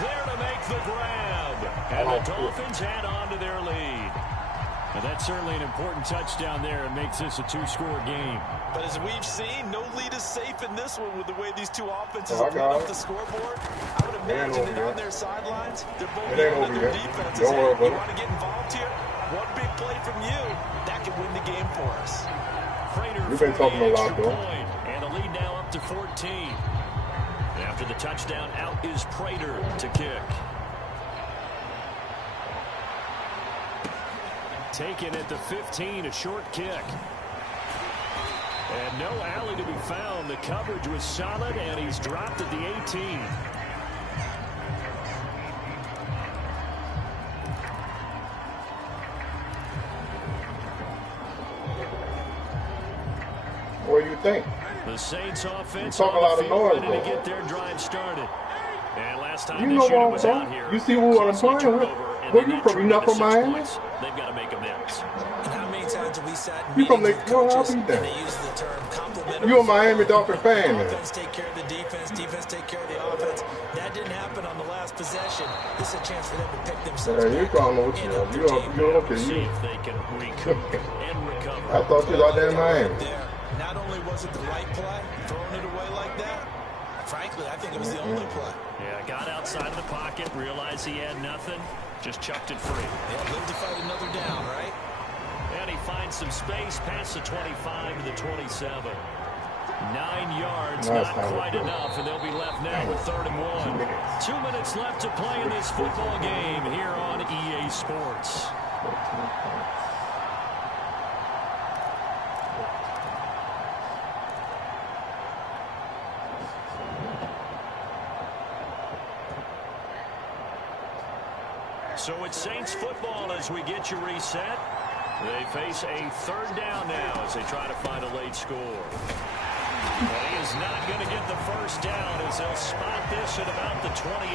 there to make the grab. And the Dolphins add on to their lead. And that's certainly an important touchdown there. It makes this a 2-score game. But as we've seen, no lead is safe in this one with the way these 2 offenses have put up the scoreboard. I would imagine that on their sidelines, they're both yelling at their defenses. Hey, you want to get involved here? One big play from you, that could win the game for us. Prater You've been talking a lot, though. And the lead now up to 14. After the touchdown, out is Prater to kick. Taken at the 15, a short kick. And no alley to be found. The coverage was solid, and he's dropped at the 18. What do you think? The Saints offense talk a lot of noise, ready to get their drive started. And last time you this know unit what was I'm out here, you see who I'm playing with? Where you from? You not from Miami? They've got to make amends. And how many times have we we sat in You from meetings with coaches, and that? they use the term complementary. You a Miami Dolphin fan, man. Offense take care of the defense, defense take care of the offense. That didn't happen on the last possession. This is a chance for them to pick themselves you back probably know up what and you help are. their team. You're okay. See You. if they can recoup and recover. I thought you was out there in Miami. There. Not only was it the right play, throwing it away like that, frankly, I think it was the only play. Yeah, got outside of the pocket, realized he had nothing, just chucked it free. They'll live to fight another down, right? And he finds some space past the 25 to the 27. 9 yards, That's not not quite good. enough, and they'll be left now with 3rd and 1. 2 minutes left to play in this football game here on EA Sports. So it's Saints football as we get you reset. They face a 3rd down now as they try to find a late score. But he is not going to get the first down as they'll spot this at about the 28.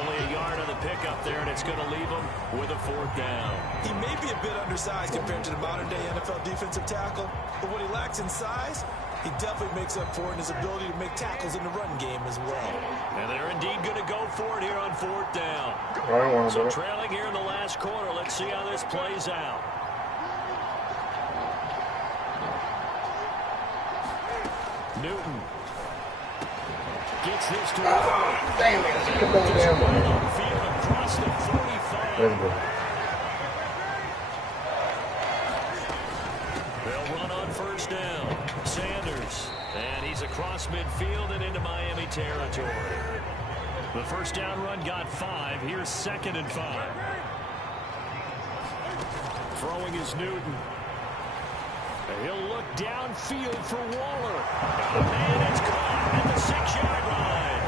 Only a yard on the pickup there, and it's going to leave him with a 4th down. He may be a bit undersized compared to the modern-day NFL defensive tackle, but what he lacks in size, he definitely makes up for it in his ability to make tackles in the run game as well. And they're indeed going to go for it here on 4th down. So trailing here in the last quarter. Let's see how this plays out. Newton gets this to Damn it. field across the 45. They'll run on 1st down. Sanders. And he's across midfield and into Miami territory. The 1st down run got 5. Here's 2nd and 5. Throwing is Newton. He'll look downfield for Waller. And it's caught at the 6-yard line.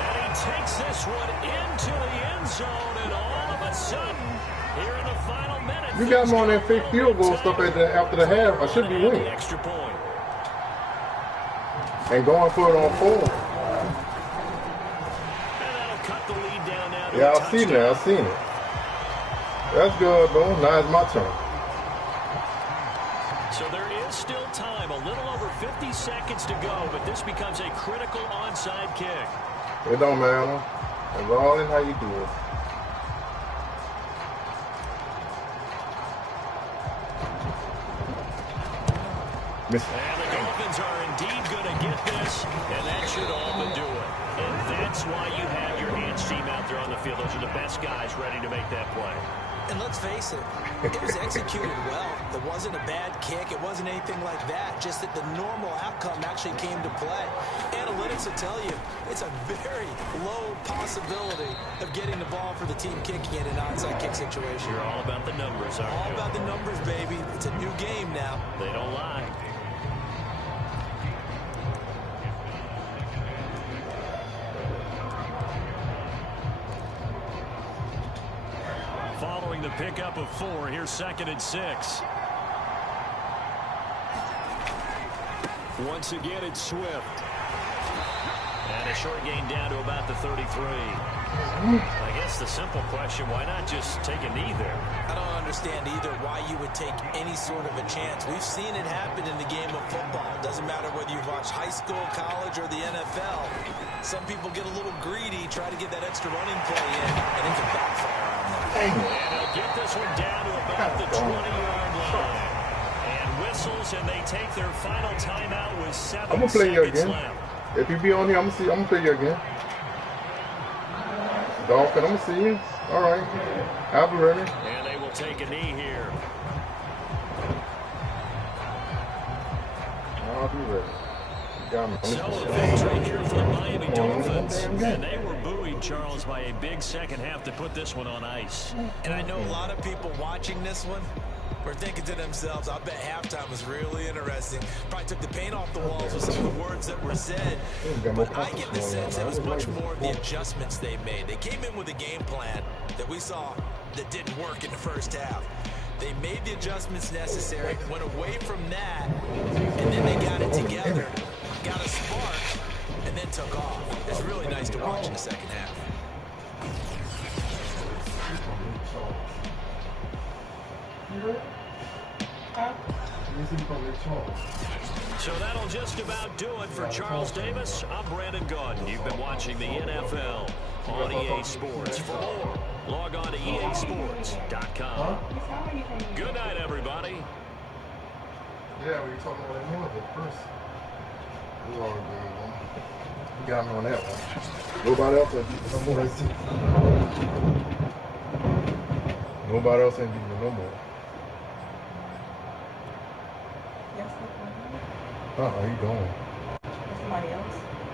And he takes this one into the end zone. And all of a sudden, here in the final minute, You got him on that fake field goal stuff after the half. I should be winning. Extra point. And going for it on 4. And that'll cut the lead down now to Yeah, a I've seen it. touchdown. I've seen it. That's good, though. Now it's my turn. So there is still time, a little over 50 seconds to go, but this becomes a critical onside kick. It don't matter. It's all in how you do it. And the Dolphins are indeed going to get this, and that should all but do it. And that's why you have your hands team out there on the field. Those are the best guys ready to make that play. And let's face it, it was executed well. There wasn't a bad kick. It wasn't anything like that. Just that the normal outcome actually came to play. Analytics will tell you it's a very low possibility of getting the ball for the team kicking in an onside kick situation. You're all about the numbers, aren't you? All about the numbers, baby. It's a new game now. They don't lie. Following the pickup of 4, here's 2nd and 6. Once again, it's Swift. And a short gain down to about the 33. I guess the simple question, why not just take a knee there? I don't understand either why you would take any sort of a chance. We've seen it happen in the game of football. Doesn't matter whether you've watched high school, college, or the NFL. Some people get a little greedy, try to get that extra running play in, and it can backfire on them. And they'll get this one down to about the 20-yard line. And whistles, and they take their final timeout with 7 I'm gonna play you seconds again. left. If you be on here, I'm gonna play you again. Dolphin, I'm gonna see you. All right, I'll be ready. And they will take a knee here. I'll be ready. You got me. So a victory here for the Miami Dolphins. And they were buoyed, Charles, by a big second half to put this one on ice. And I know a lot of people watching this one were thinking to themselves, I bet halftime was really interesting. Probably took the paint off the walls with some of the words that were said. But I get the sense it was much more of the adjustments they made. They came in with a game plan that we saw that didn't work in the first half. They made the adjustments necessary, went away from that, and then they got it together, got a spark, and then took off. It's really nice to watch in the second half. So that'll just about do it for Charles Davis. I'm Brandon Gaudin. You've been watching the NFL on EA Sports. For more, log on to easports.com. Good night, everybody. Yeah, we were talking about that music first. It was all good, man. You got me on that one. Nobody else ain't beating no more. Nobody else ain't beating no more. He going.